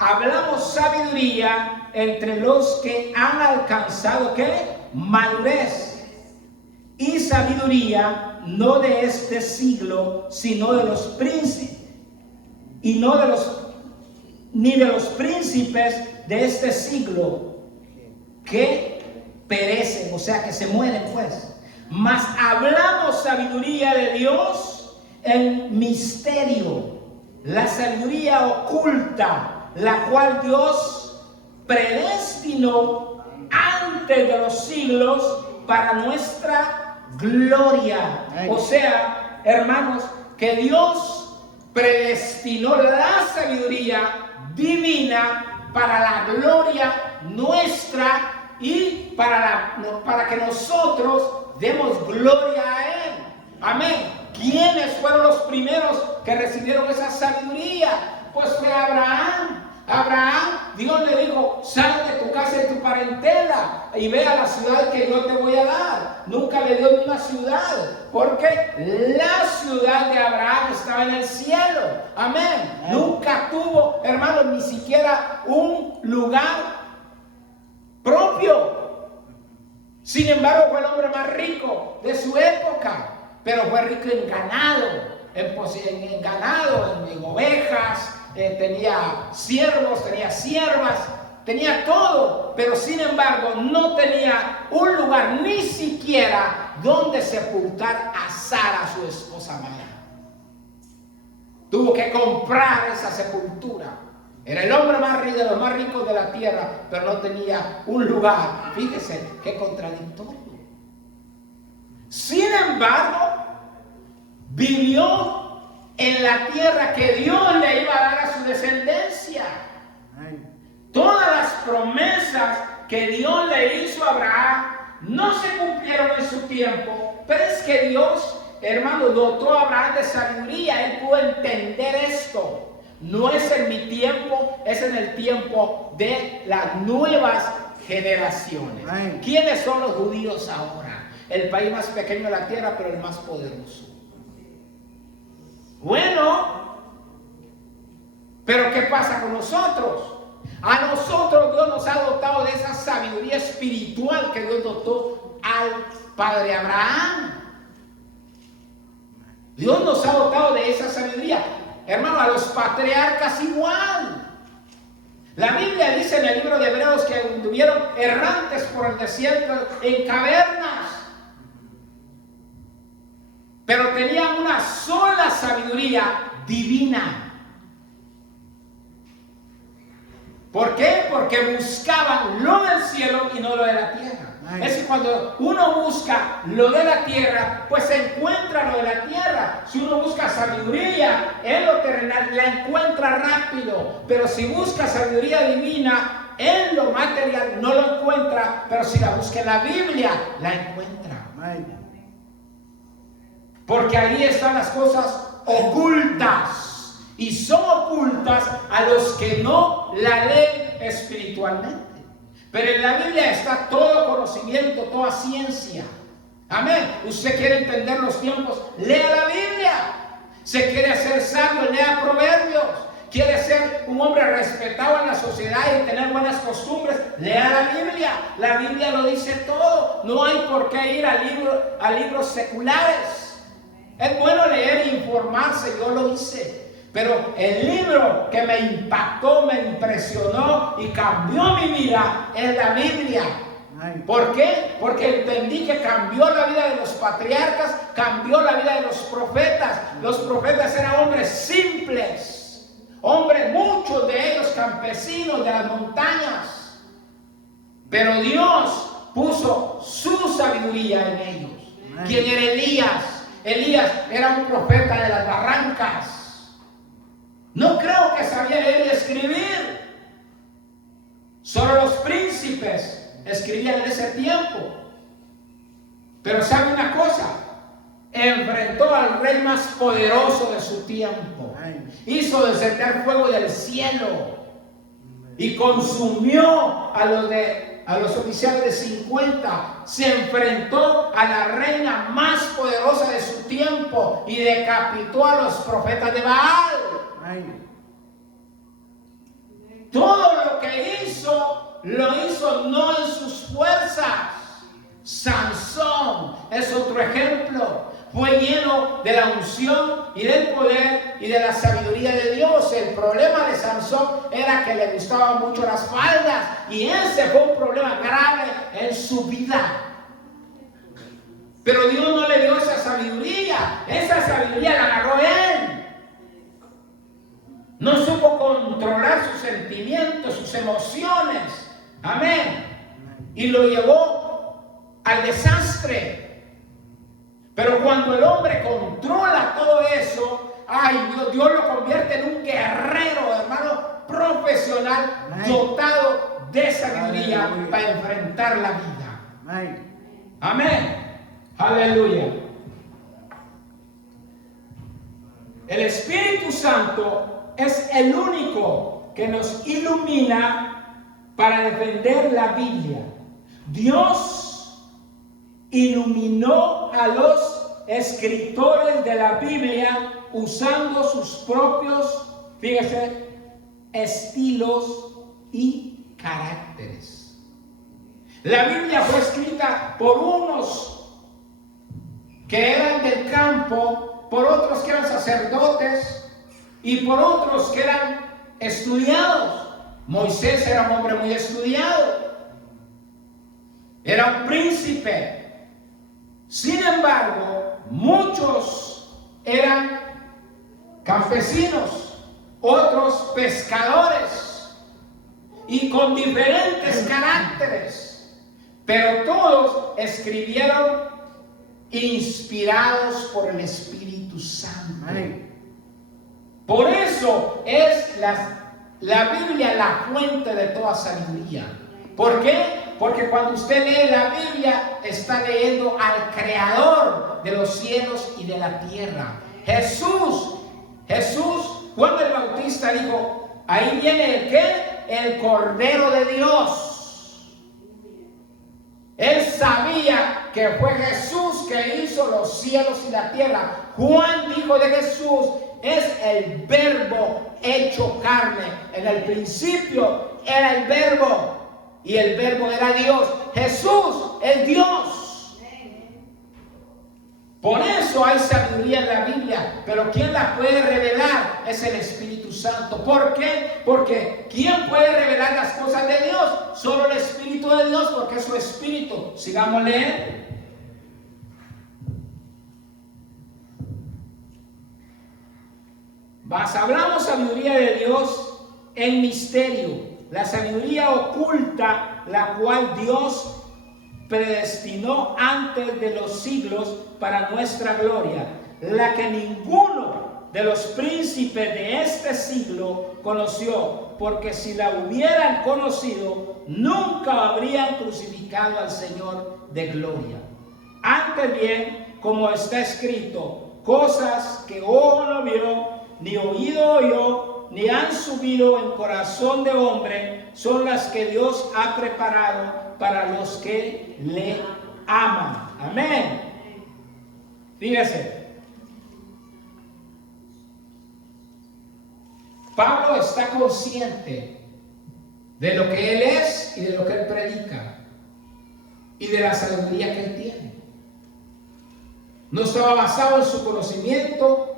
hablamos sabiduría entre los que han alcanzado ¿qué? Madurez. Y sabiduría no de este siglo, sino de los príncipes, y no de los ni de los príncipes de este siglo que perecen, o sea que se mueren pues. Mas hablamos sabiduría de Dios en misterio, la sabiduría oculta, la cual Dios predestinó antes de los siglos para nuestra gloria. O sea, hermanos, que Dios predestinó la sabiduría divina para la gloria nuestra y para que nosotros demos gloria a Él. Amén. ¿Quiénes fueron los primeros que recibieron esa sabiduría? Pues fue Abraham. Abraham, Dios le dijo, sal de tu casa y tu parentela y ve a la ciudad que yo te voy a dar. Nunca le dio ni una ciudad, porque la ciudad de Abraham estaba en el cielo. Amén. Nunca tuvo, hermanos, ni siquiera un lugar propio. Sin embargo, fue el hombre más rico de su época, pero fue rico en ganado, en ganado, en ovejas. Tenía siervos, tenía siervas, tenía todo, pero sin embargo no tenía un lugar ni siquiera donde sepultar a Sara, su esposa amada. Tuvo que comprar esa sepultura. Era el hombre más rico, de los más ricos de la tierra, pero no tenía un lugar. Fíjese qué contradictorio. Sin embargo, vivió en la tierra que Dios le iba a dar a su descendencia. Todas las promesas que Dios le hizo a Abraham no se cumplieron en su tiempo, pero es que Dios, hermano, dotó a Abraham de sabiduría. Él pudo entender esto. No es en mi tiempo, es en el tiempo de las nuevas generaciones. ¿Quiénes son los judíos ahora? El país más pequeño de la tierra, pero el más poderoso. Bueno, pero ¿qué pasa con nosotros? A nosotros Dios nos ha dotado de esa sabiduría espiritual que Dios dotó al padre Abraham. Dios nos ha dotado de esa sabiduría. Hermano, a los patriarcas igual. La Biblia dice en el libro de Hebreos que anduvieron errantes por el desierto en cavernas, pero tenían una sola sabiduría divina. ¿Por qué? Porque buscaban lo del cielo y no lo de la tierra. Es que cuando uno busca lo de la tierra, pues se encuentra lo de la tierra. Si uno busca sabiduría en lo terrenal, la encuentra rápido. Pero si busca sabiduría divina en lo material, no lo encuentra. Pero si la busca en la Biblia, la encuentra. Porque ahí están las cosas ocultas. Y son ocultas a los que no la leen espiritualmente. Pero en la Biblia está todo conocimiento, toda ciencia. Amén. Usted quiere entender los tiempos, lea la Biblia. Se quiere hacer sabio, lea Proverbios. Quiere ser un hombre respetado en la sociedad y tener buenas costumbres, lea la Biblia. La Biblia lo dice todo. No hay por qué ir a libros seculares. Es bueno leer e informarse, yo lo hice. Pero el libro que me impactó, me impresionó y cambió mi vida es la Biblia. ¿Por qué? Porque entendí que cambió la vida de los patriarcas, cambió la vida de los profetas. Los profetas eran hombres simples, hombres, muchos de ellos campesinos de las montañas. Pero Dios puso su sabiduría en ellos. ¿Quién era Elías? Elías era un profeta de las barrancas. No creo que sabía leer y escribir. Solo los príncipes escribían en ese tiempo. Pero ¿sabe una cosa? enfrentó al rey más poderoso de su tiempo. Hizo descender fuego del cielo y consumió a los oficiales de 50. Se enfrentó a la reina más poderosa de su tiempo y decapitó a los profetas de Baal. Todo lo que hizo, lo hizo no en sus fuerzas. Sansón es otro ejemplo. Fue lleno de la unción y del poder y de la sabiduría de Dios. El problema de Sansón era que le gustaban mucho las faldas, y ese fue un problema grave en su vida. Pero Dios no le dio esa sabiduría la agarró él. No supo controlar sus sentimientos, sus emociones. Amén. Y lo llevó al desastre. Pero cuando el hombre controla todo eso, Dios lo convierte en un guerrero, hermano, profesional, dotado de sabiduría para enfrentar la vida. Amén. Aleluya. El Espíritu Santo es el único que nos ilumina para defender la Biblia. Dios iluminó a los escritores de la Biblia usando sus propios, fíjese, estilos y caracteres. La Biblia fue escrita por unos que eran del campo, por otros que eran sacerdotes y por otros que eran estudiados. Moisés era un hombre muy estudiado, era un príncipe. Sin embargo, muchos eran campesinos, otros pescadores, y con diferentes caracteres, pero todos escribieron inspirados por el Espíritu Santo. Por eso es la Biblia la fuente de toda sabiduría. ¿Por qué? Porque cuando usted lee la Biblia, está leyendo al Creador de los cielos y de la tierra. Jesús, Juan el Bautista dijo, ahí viene el ¿qué? El Cordero de Dios. Él sabía que fue Jesús que hizo los cielos y la tierra. Juan dijo de Jesús, es el Verbo hecho carne. En el principio era el Verbo. Y el Verbo era Dios. Jesús es Dios. Por eso hay sabiduría en la Biblia. Pero quien la puede revelar es el Espíritu Santo. ¿Por qué? Porque ¿quién puede revelar las cosas de Dios? Solo el Espíritu de Dios, porque es su Espíritu. Sigamos leyendo. Hablamos sabiduría de Dios en misterio. La sabiduría oculta, la cual Dios predestinó antes de los siglos para nuestra gloria, la que ninguno de los príncipes de este siglo conoció, porque si la hubieran conocido, nunca habrían crucificado al Señor de gloria. Antes bien, como está escrito, cosas que ojo no vio, ni oído oyó, ni han subido en corazón de hombre, son las que Dios ha preparado para los que le aman. Amén. Fíjese, Pablo está consciente de lo que él es y de lo que él predica y de la sabiduría que él tiene. No estaba basado en su conocimiento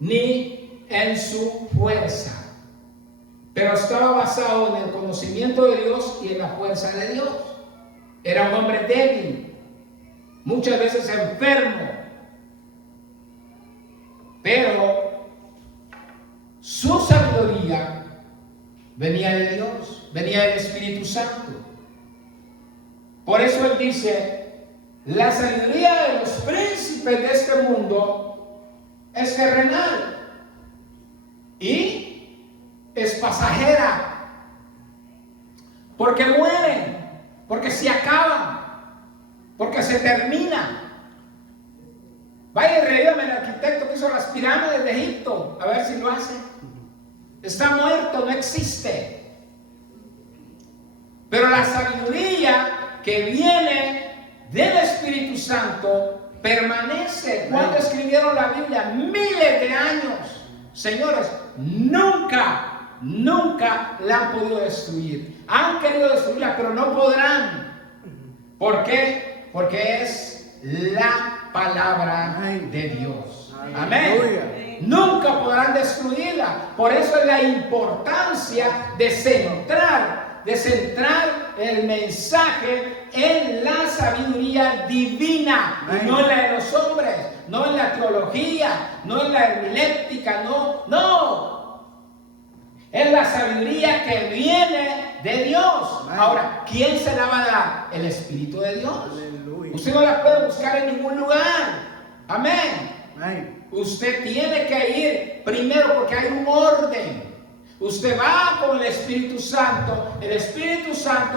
ni en su fuerza, pero estaba basado en el conocimiento de Dios y en la fuerza de Dios. Era un hombre débil, muchas veces enfermo, pero su sabiduría venía de Dios, venía del Espíritu Santo. Por eso él dice, la sabiduría de los príncipes de este mundo es terrenal y es pasajera, porque mueren, porque se acaban, porque se terminan. Vaya y revívame el arquitecto que hizo las pirámides de Egipto, a ver si lo hace. Está muerto, no existe. Pero la sabiduría que viene del Espíritu Santo permanece. Cuando escribieron la Biblia, miles de años. Señores, nunca la han podido destruir. Han querido destruirla, pero no podrán. ¿Por qué? Porque es la palabra de Dios. Amén. Nunca podrán destruirla. Por eso es la importancia de centrar el mensaje en la sabiduría divina, y no en la de los hombres, no en la teología, no en la hermenéutica, no. Es la sabiduría que viene de Dios. Ahora, ¿quién se la va a dar? El Espíritu de Dios. Aleluya. Usted no la puede buscar en ningún lugar. Amén. Usted tiene que ir primero porque hay un orden. Usted va con el Espíritu Santo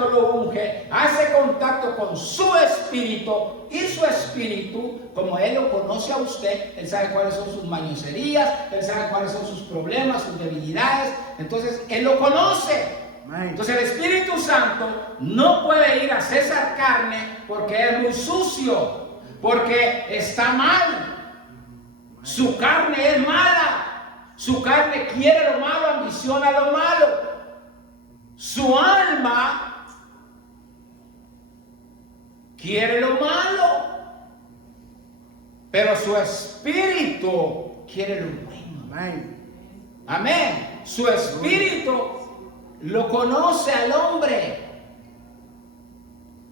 lo unge, hace contacto con su espíritu, y su espíritu, como Él lo conoce a usted, Él sabe cuáles son sus mañoserías, Él sabe cuáles son sus problemas, sus debilidades, entonces Él lo conoce. Entonces el Espíritu Santo no puede ir a César carne porque es muy sucio, porque está mal. Su carne es mala. Su carne quiere lo malo, ambiciona lo malo. Su alma quiere lo malo. Pero su espíritu quiere lo bueno. Amén. Su espíritu lo conoce al hombre.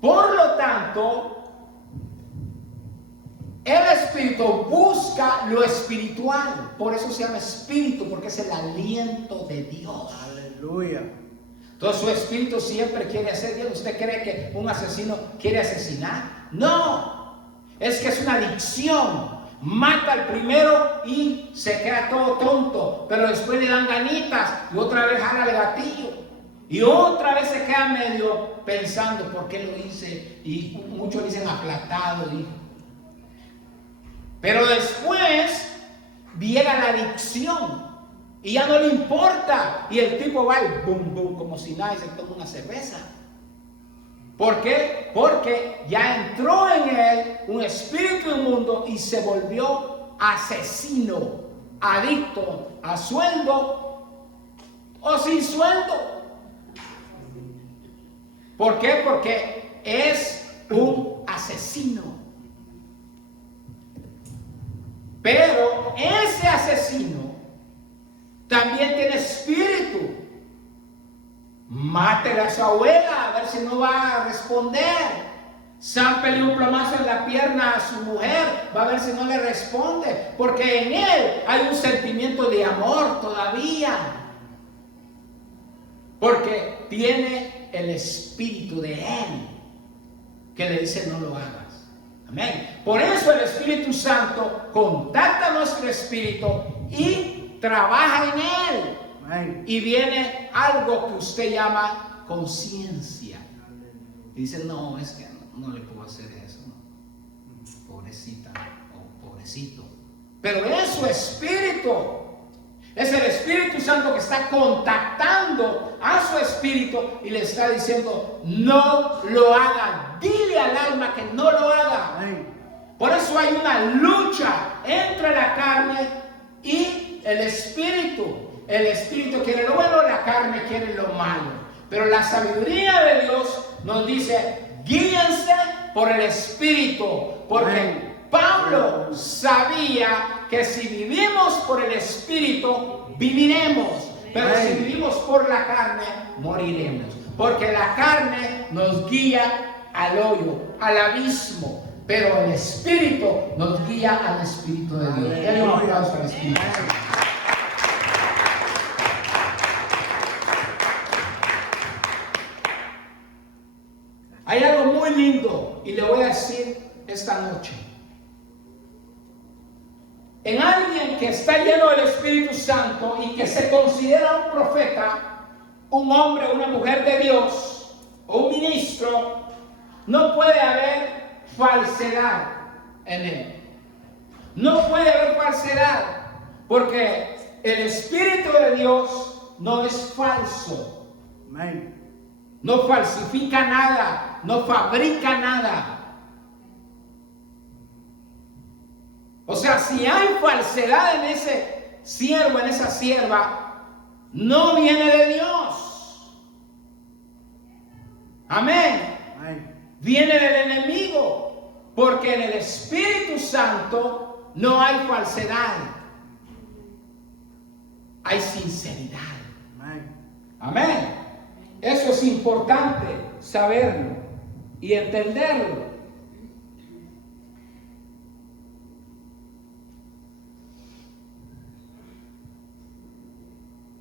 Por lo tanto, el espíritu busca lo espiritual. Por eso se llama espíritu, porque es el aliento de Dios. Aleluya. Entonces su espíritu siempre quiere hacer bien. ¿Usted cree que un asesino quiere asesinar? No. Es que es una adicción. Mata al primero y se queda todo tonto. Pero después le dan ganitas y otra vez jala el gatillo. Y otra vez se queda medio pensando por qué lo hice. Y muchos dicen aplatado. Pero después llega la adicción y ya no le importa. Y el tipo va y bum, bum, como si nada, y se toma una cerveza. ¿Por qué? Porque ya entró en él un espíritu inmundo y se volvió asesino, adicto a sueldo o sin sueldo. ¿Por qué? Porque es un asesino. Pero ese asesino también tiene espíritu. Mátele a su abuela, a ver si no va a responder. Zámpele un plomazo en la pierna a su mujer, va a ver si no le responde. Porque en él hay un sentimiento de amor todavía. Porque tiene el espíritu de él que le dice no lo hagas. Amén. Por eso el Espíritu Santo contacta nuestro espíritu y trabaja en él. Amén. Y viene algo que usted llama conciencia. Y dice, no, es que no le puedo hacer eso. Pobrecita o pobrecito. Pero es su espíritu. Es el Espíritu Santo que está contactando a su espíritu y le está diciendo, no lo haga. Dile al alma que no lo haga. Por eso hay una lucha entre la carne y el espíritu. El espíritu quiere lo bueno, la carne quiere lo malo. Pero la sabiduría de Dios nos dice, guíense por el espíritu. Porque Pablo sabía que si vivimos por el espíritu, viviremos. Pero si vivimos por la carne, moriremos. Porque la carne nos guía al hoyo, al abismo. Pero el espíritu nos guía al espíritu de Dios. Denle un aplauso al Espíritu Santo. Hay algo muy lindo y le voy a decir esta noche. En alguien que está lleno del Espíritu Santo y que se considera un profeta, un hombre, una mujer de Dios o un ministro, no puede haber falsedad en él. No puede haber falsedad, porque el Espíritu de Dios no es falso. Amén. No falsifica nada, no fabrica nada. O sea, si hay falsedad en ese siervo, en esa sierva, no viene de Dios. Amén. Amén. Viene del enemigo, porque en el Espíritu Santo no hay falsedad, hay sinceridad. Amén. Amén. Eso es importante saberlo y entenderlo.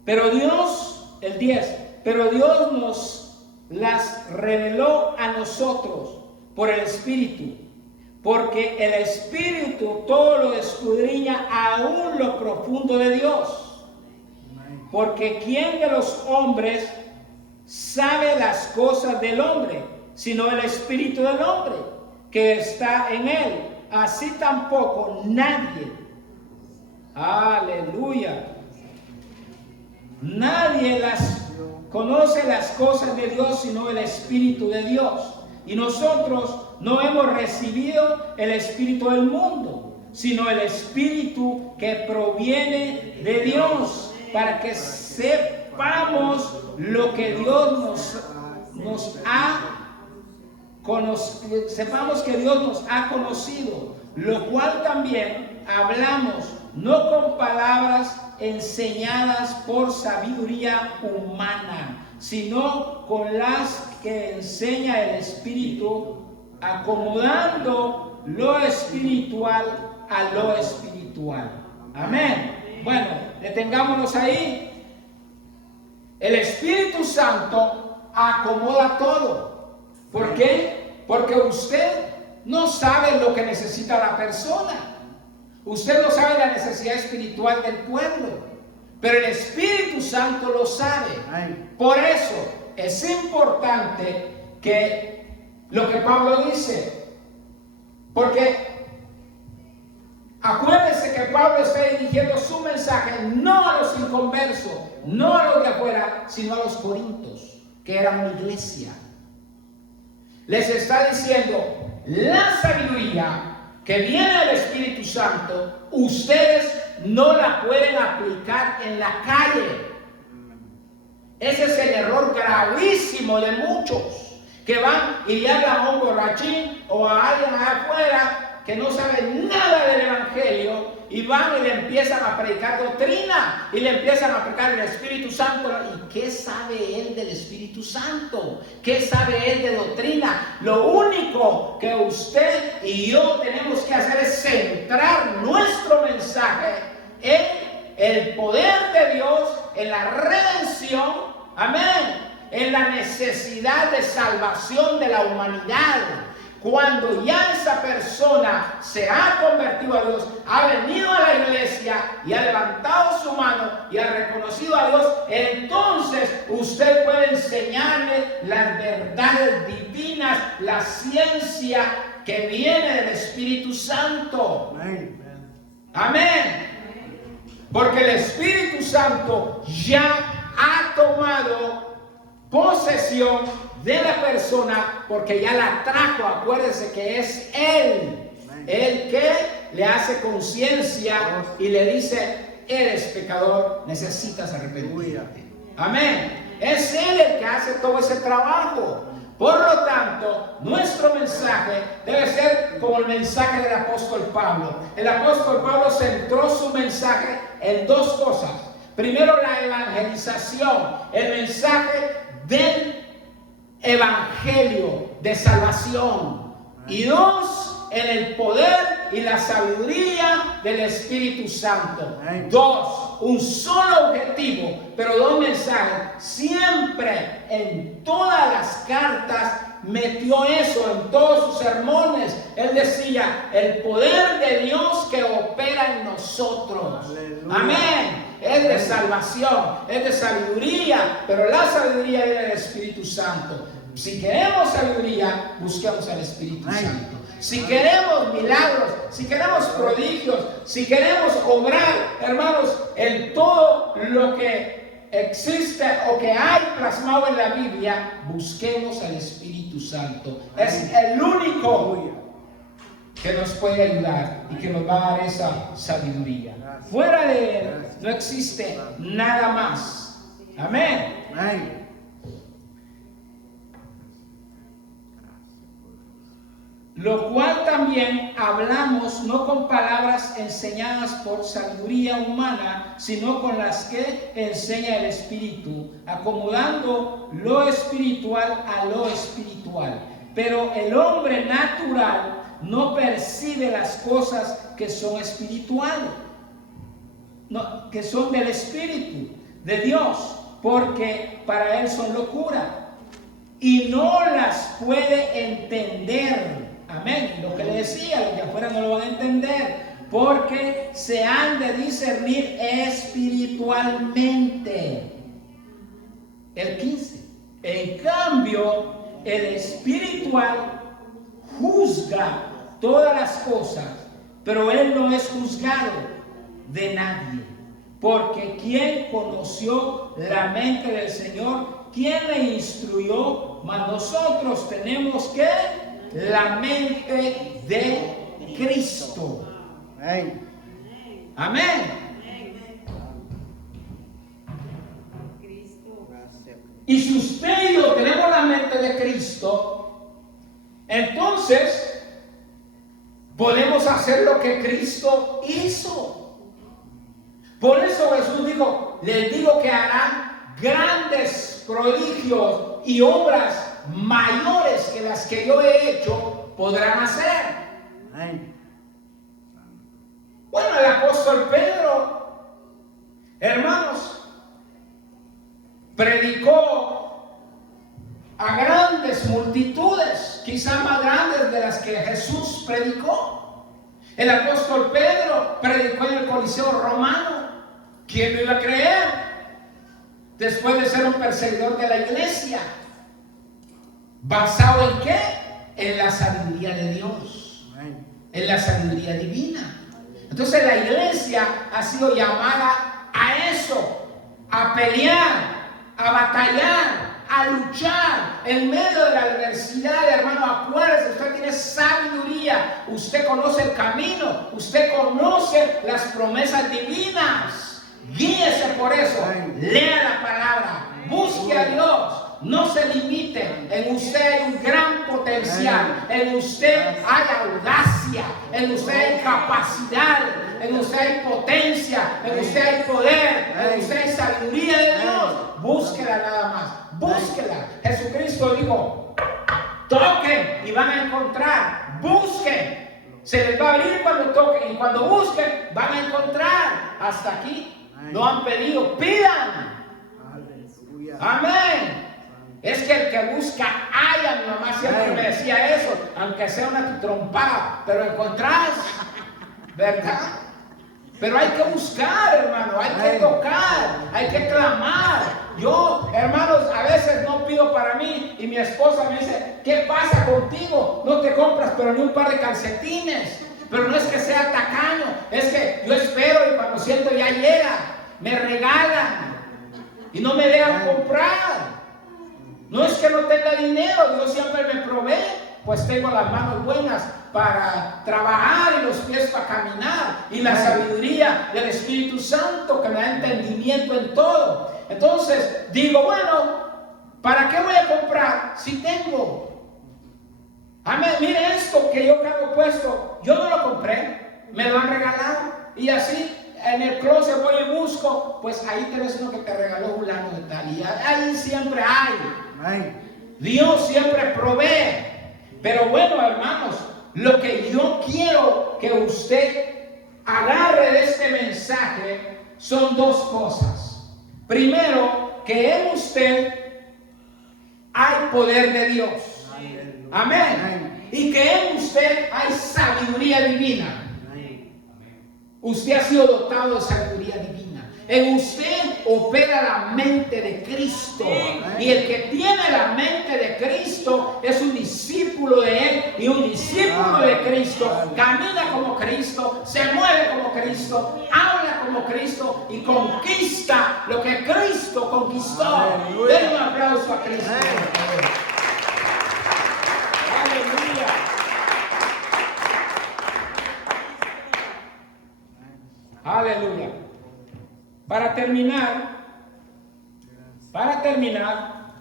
Pero Dios, el 10, pero Dios nos las reveló a nosotros por el Espíritu, porque el Espíritu todo lo escudriña aún lo profundo de Dios. Amén. Porque ¿quién de los hombres sabe las cosas del hombre, sino el Espíritu del hombre que está en él? Así tampoco nadie, aleluya, nadie conoce las cosas de Dios sino el Espíritu de Dios. Y nosotros no hemos recibido el espíritu del mundo, sino el Espíritu que proviene de Dios, para que sepamos lo que Dios nos ha conocido, sepamos que Dios nos ha conocido, lo cual también hablamos, no con palabras enseñadas por sabiduría humana, sino con las que enseña el Espíritu, acomodando lo espiritual a lo espiritual. Amén. Bueno, detengámonos ahí. El Espíritu Santo acomoda todo. ¿Por qué? Porque usted no sabe lo que necesita la persona. Usted no sabe la necesidad espiritual del pueblo, pero el Espíritu Santo lo sabe. Por eso es importante que lo que Pablo dice, porque acuérdense que Pablo está dirigiendo su mensaje no a los inconversos, no a los de afuera, sino a los corintios, que eran una iglesia. Les está diciendo, la sabiduría que viene del Espíritu Santo, ustedes no la pueden aplicar en la calle. Ese es el error gravísimo de muchos que van y le hablan a un borrachín o a alguien afuera que no sabe nada del Evangelio, y van y le empiezan a predicar doctrina y le empiezan a aplicar el Espíritu Santo. ¿Y qué sabe él del Espíritu Santo? ¿Qué sabe él de doctrina? Lo único que usted y yo tenemos que hacer es centrar nuestro mensaje en el poder de Dios, en la redención, amén, en la necesidad de salvación de la humanidad. Cuando ya esa persona se ha convertido a Dios, ha venido a la iglesia y ha levantado su mano y ha reconocido a Dios, entonces usted puede enseñarle las verdades divinas, la ciencia que viene del Espíritu Santo. Amén. Amén. Porque el Espíritu Santo ya ha tomado posesión de la persona, porque ya la trajo. Acuérdese que es Él el que le hace conciencia y le dice, eres pecador, necesitas arrepentirte. Amén. Es Él el que hace todo ese trabajo. Por lo tanto, nuestro mensaje debe ser como el mensaje del apóstol Pablo. El apóstol Pablo centró su mensaje en dos cosas. Primero, la evangelización, el mensaje del evangelio de salvación. Y dos, en el poder y la sabiduría del Espíritu Santo. Dos, un solo objetivo, pero dos mensajes. Siempre en todas las cartas metió eso, en todos sus sermones. Él decía, el poder de Dios que opera en nosotros. Aleluya. Amén. Es de salvación, es de sabiduría, pero la sabiduría viene del Espíritu Santo. Si queremos sabiduría, busquemos al Espíritu Santo. Si queremos milagros, si queremos prodigios, si queremos obrar, hermanos, en todo lo que existe o que hay plasmado en la Biblia, busquemos al Espíritu Santo. Es el único que nos puede ayudar y que nos va a dar esa sabiduría. Fuera de Él no existe nada más. Amén. Amén. Lo cual también hablamos no con palabras enseñadas por sabiduría humana, sino con las que enseña el Espíritu, acomodando lo espiritual a lo espiritual. Pero el hombre natural no percibe las cosas que son espirituales, no, que son del Espíritu de Dios, porque para él son locura y no las puede entender. Amén. Lo que le decía, los de afuera no lo van a entender, porque se han de discernir espiritualmente. El 15. En cambio, el espiritual juzga todas las cosas, pero él no es juzgado de nadie. Porque ¿quién conoció la mente del Señor? ¿Quién le instruyó? Mas nosotros tenemos que la mente de Cristo. Amén. Amén. Y si usted y yo tenemos la mente de Cristo, entonces podemos hacer lo que Cristo hizo. Por eso Jesús dijo, les digo que harán grandes prodigios y obras mayores que las que yo he hecho podrán hacer. Amén. Bueno, el apóstol Pedro, hermanos, predicó a grandes multitudes, quizás más grandes de las que Jesús predicó. El apóstol Pedro predicó en el Coliseo Romano. ¿Quién lo iba a creer? Después de ser un perseguidor de la iglesia. ¿Basado en qué? En la sabiduría de Dios. Amén. En la sabiduría divina. Entonces la iglesia ha sido llamada a eso, a pelear, a batallar, a luchar en medio de la adversidad. Hermano, acuérdese, usted tiene sabiduría, usted conoce el camino, usted conoce las promesas divinas. Guíese por eso, lea la palabra, busque a Dios. No se limite, en usted hay un gran potencial, en usted hay audacia, en usted hay capacidad, en usted hay potencia, en usted hay poder, en usted hay sabiduría de Dios. Búsquela nada más, búsquela. Jesucristo dijo, toquen y van a encontrar, busquen. Se les va a abrir cuando toquen y cuando busquen van a encontrar. Hasta aquí no han pedido, pidan. Aleluya. Amén. Es que el que busca halla. Mi mamá siempre me decía eso, aunque sea una trompada, pero encontrás, ¿verdad? Pero hay que buscar, hermano, hay que tocar, hay que clamar. Yo, hermanos, a veces no pido para mí y mi esposa me dice, ¿qué pasa contigo? No te compras pero ni un par de calcetines. Pero no es que sea tacaño, es que yo espero y cuando siento ya llega, me regalan y no me dejan comprar. No es que no tenga dinero, Dios siempre me provee, pues tengo las manos buenas para trabajar y los pies para caminar, y la sabiduría del Espíritu Santo que me da entendimiento en todo. Entonces digo, bueno, ¿para qué voy a comprar si tengo? Amén. Mire esto que yo cargo puesto, yo no lo compré, me lo han regalado, y así en el closet voy y busco, pues ahí tenés uno que te regaló fulano de tal, y ahí siempre hay. Amén. Dios siempre provee. Pero bueno, hermanos, lo que yo quiero que usted agarre de este mensaje son dos cosas. Primero, que en usted hay poder de Dios. Amén. Y que en usted hay sabiduría divina. Usted ha sido dotado de sabiduría divina. En usted opera la mente de Cristo. Y el que tiene la mente de Cristo es un discípulo de Él. Y un discípulo de Cristo camina como Cristo, se mueve como Cristo, habla como Cristo y conquista lo que Cristo conquistó. Denle un aplauso a Cristo. Aleluya. Aleluya. Para terminar,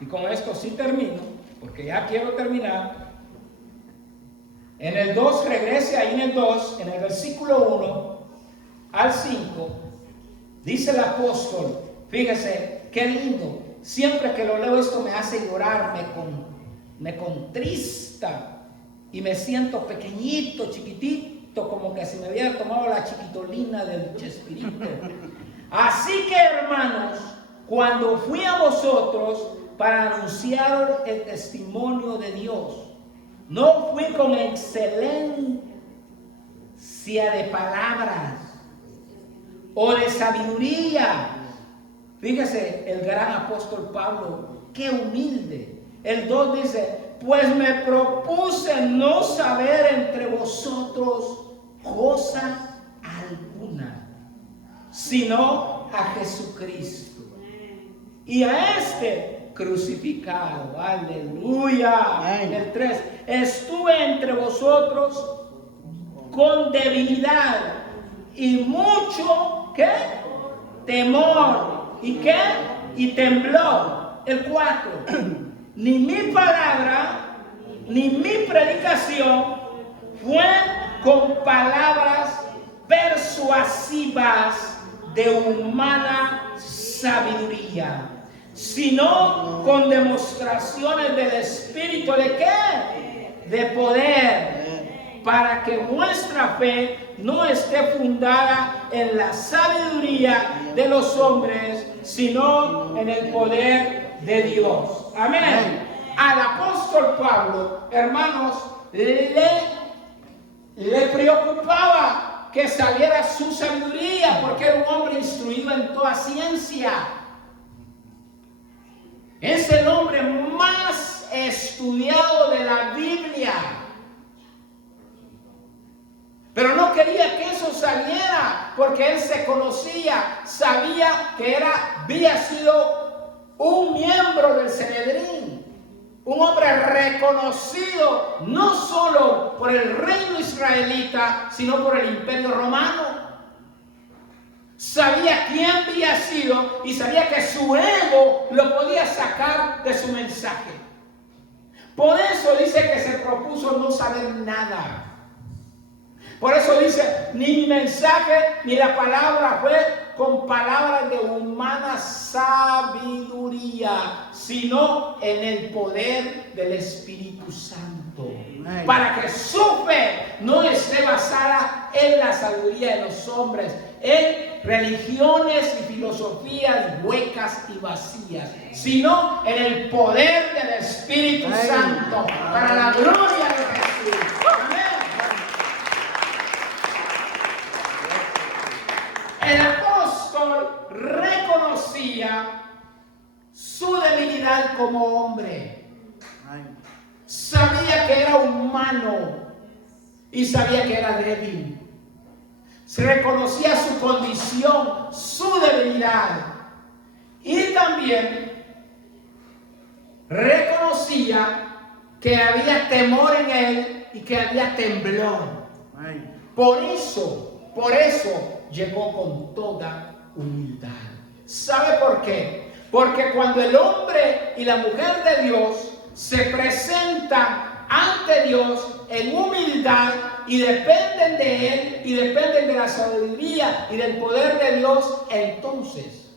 y con esto sí termino, porque ya quiero terminar. En el 2, regrese ahí en el 2, en el versículo 1 al 5, dice el apóstol, fíjese, qué lindo. Siempre que lo leo esto me hace llorar, me contrista y me siento pequeñito, chiquitito, como que si me hubiera tomado la chiquitolina del Chespirito. Así que, hermanos, cuando fui a vosotros para anunciar el testimonio de Dios, no fui con excelencia de palabras o de sabiduría. Fíjese, el gran apóstol Pablo, qué humilde. El 2 dice, pues me propuse no saber entre vosotros cosa alguna, sino a Jesucristo y a este crucificado. Aleluya. En el 3, estuve entre vosotros con debilidad y mucho, ¿qué? Temor. ¿Y qué? Y temblor. El 4, ni mi palabra, ni mi predicación fue con palabras persuasivas de humana sabiduría, sino con demostraciones del Espíritu. ¿De qué? De poder, para que vuestra fe no esté fundada en la sabiduría de los hombres, sino en el poder de Dios. Amén. Al apóstol Pablo, hermanos, le preocupaba que saliera su sabiduría, porque era un hombre instruido en toda ciencia. Es el hombre más estudiado de la Biblia. Pero no quería que eso saliera, porque él se conocía, sabía que había sido un miembro del Sanedrín, un hombre reconocido no solo por el reino israelita, sino por el imperio romano. Sabía quién había sido y sabía que su ego lo podía sacar de su mensaje. Por eso dice que se propuso no saber nada. Por eso dice, ni mi mensaje ni la palabra fue con palabras de humana sabiduría, sino en el poder del Espíritu Santo. Amén. Para que su fe no esté basada en la sabiduría de los hombres, en religiones y filosofías huecas y vacías, sino en el poder del Espíritu Amén. Santo, para la gloria de Jesús. Amén. El apóstol reconocía su debilidad como hombre. Sabía que era humano y sabía que era débil. Se reconocía su condición, su debilidad. Y también reconocía que había temor en él y que había temblor. Por eso llegó con toda humildad. ¿Sabe por qué? Porque cuando el hombre y la mujer de Dios se presentan ante Dios en humildad y dependen de Él y dependen de la sabiduría y del poder de Dios, entonces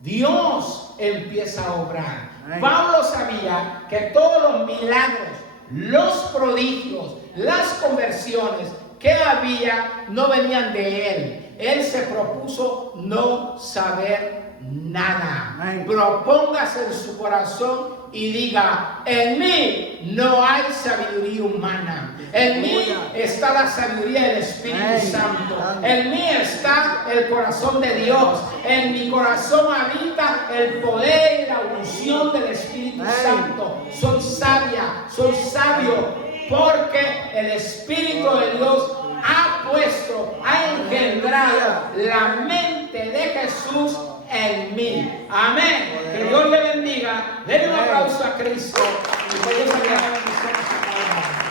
Dios empieza a obrar. Pablo sabía que todos los milagros, los prodigios, las conversiones que había no venían de él. Él se propuso no saber nada. Amén. Propóngase en su corazón y diga: en mí no hay sabiduría humana. En mí está la sabiduría del Espíritu Amén. Santo. Amén. En mí está el corazón de Dios. En mi corazón habita el poder y la unción del Espíritu Amén. Santo. Soy sabia, soy sabio, porque el Espíritu de Dios ha engendrado la mente de Jesús en mí. Amén. Que Dios le bendiga. Denle un aplauso a Cristo. Y que Dios le bendiga su palabra.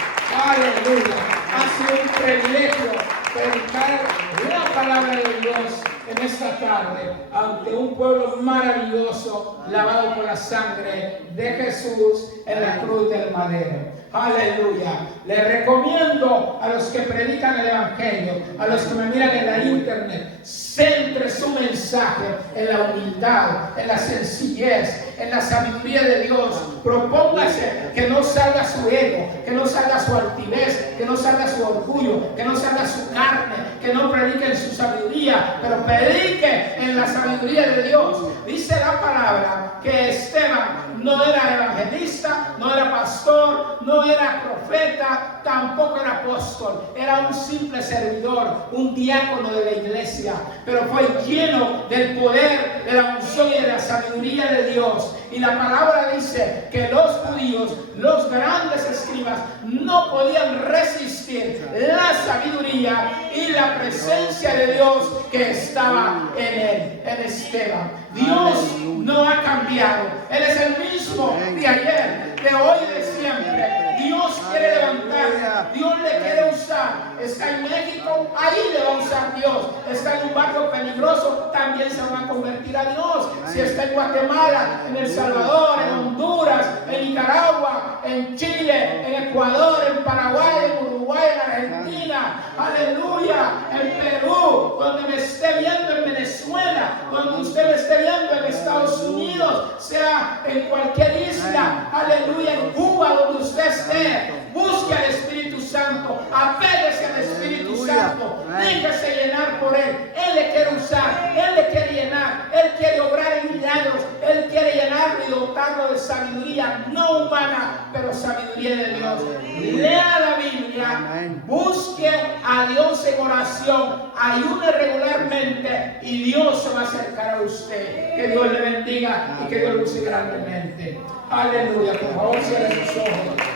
Aleluya. Ha sido un privilegio predicar la palabra de Dios en esta tarde ante un pueblo maravilloso, lavado por la sangre de Jesús en la cruz del madero. Aleluya. Les recomiendo a los que predican el Evangelio, a los que me miran en la internet, centre su mensaje en la humildad, en la sencillez, en la sabiduría de Dios. Propóngase que no salga su ego, que no salga su altivez, que no salga su orgullo, que no salga su carne, que no predique en su sabiduría, pero predique en la sabiduría de Dios. Dice la palabra que Esteban no era evangelista, no era pastor, no era profeta, tampoco era apóstol. Era un simple servidor, un diácono de la iglesia, pero fue lleno del poder, de la unción y de la sabiduría de Dios. Y la palabra dice que los judíos, los grandes escribas, no podían resistir la sabiduría y la presencia de Dios que estaba en él, en Esteban. Dios no ha cambiado. Él es el mismo de ayer, de hoy y de siempre. Dios quiere levantar, Dios le quiere usar. Está en México, ahí le va a usar Dios. Está en un barrio peligroso, también se va a convertir a Dios. Si está en Guatemala, en El Salvador, en Honduras, en Nicaragua, en Chile, en Ecuador, en Paraguay, en Uruguay, en Argentina, aleluya, en Perú, donde me esté viendo, en Venezuela, donde usted me esté viendo, en Estados Unidos, sea en cualquier isla, aleluya, en Cuba, donde usted esté. Busque al Espíritu Santo, apéguese al Espíritu Santo, déjese llenar por Él. Él le quiere usar, Él le quiere llenar, Él quiere obrar en milagros, Él quiere llenarlo y dotarlo de sabiduría no humana, pero sabiduría de Dios. Lea la Biblia, busque a Dios en oración, ayune regularmente y Dios se va a acercar a usted. Que Dios le bendiga y que Dios lo use grandemente. Aleluya. Por favor, cierre sus ojos.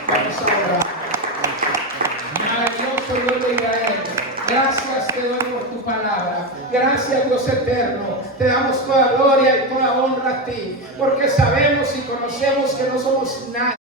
Vamos a orar. Maravilloso Dios de Israel. Gracias te doy por tu palabra. Gracias, Dios eterno. Te damos toda gloria y toda honra a ti, porque sabemos y conocemos que no somos nadie.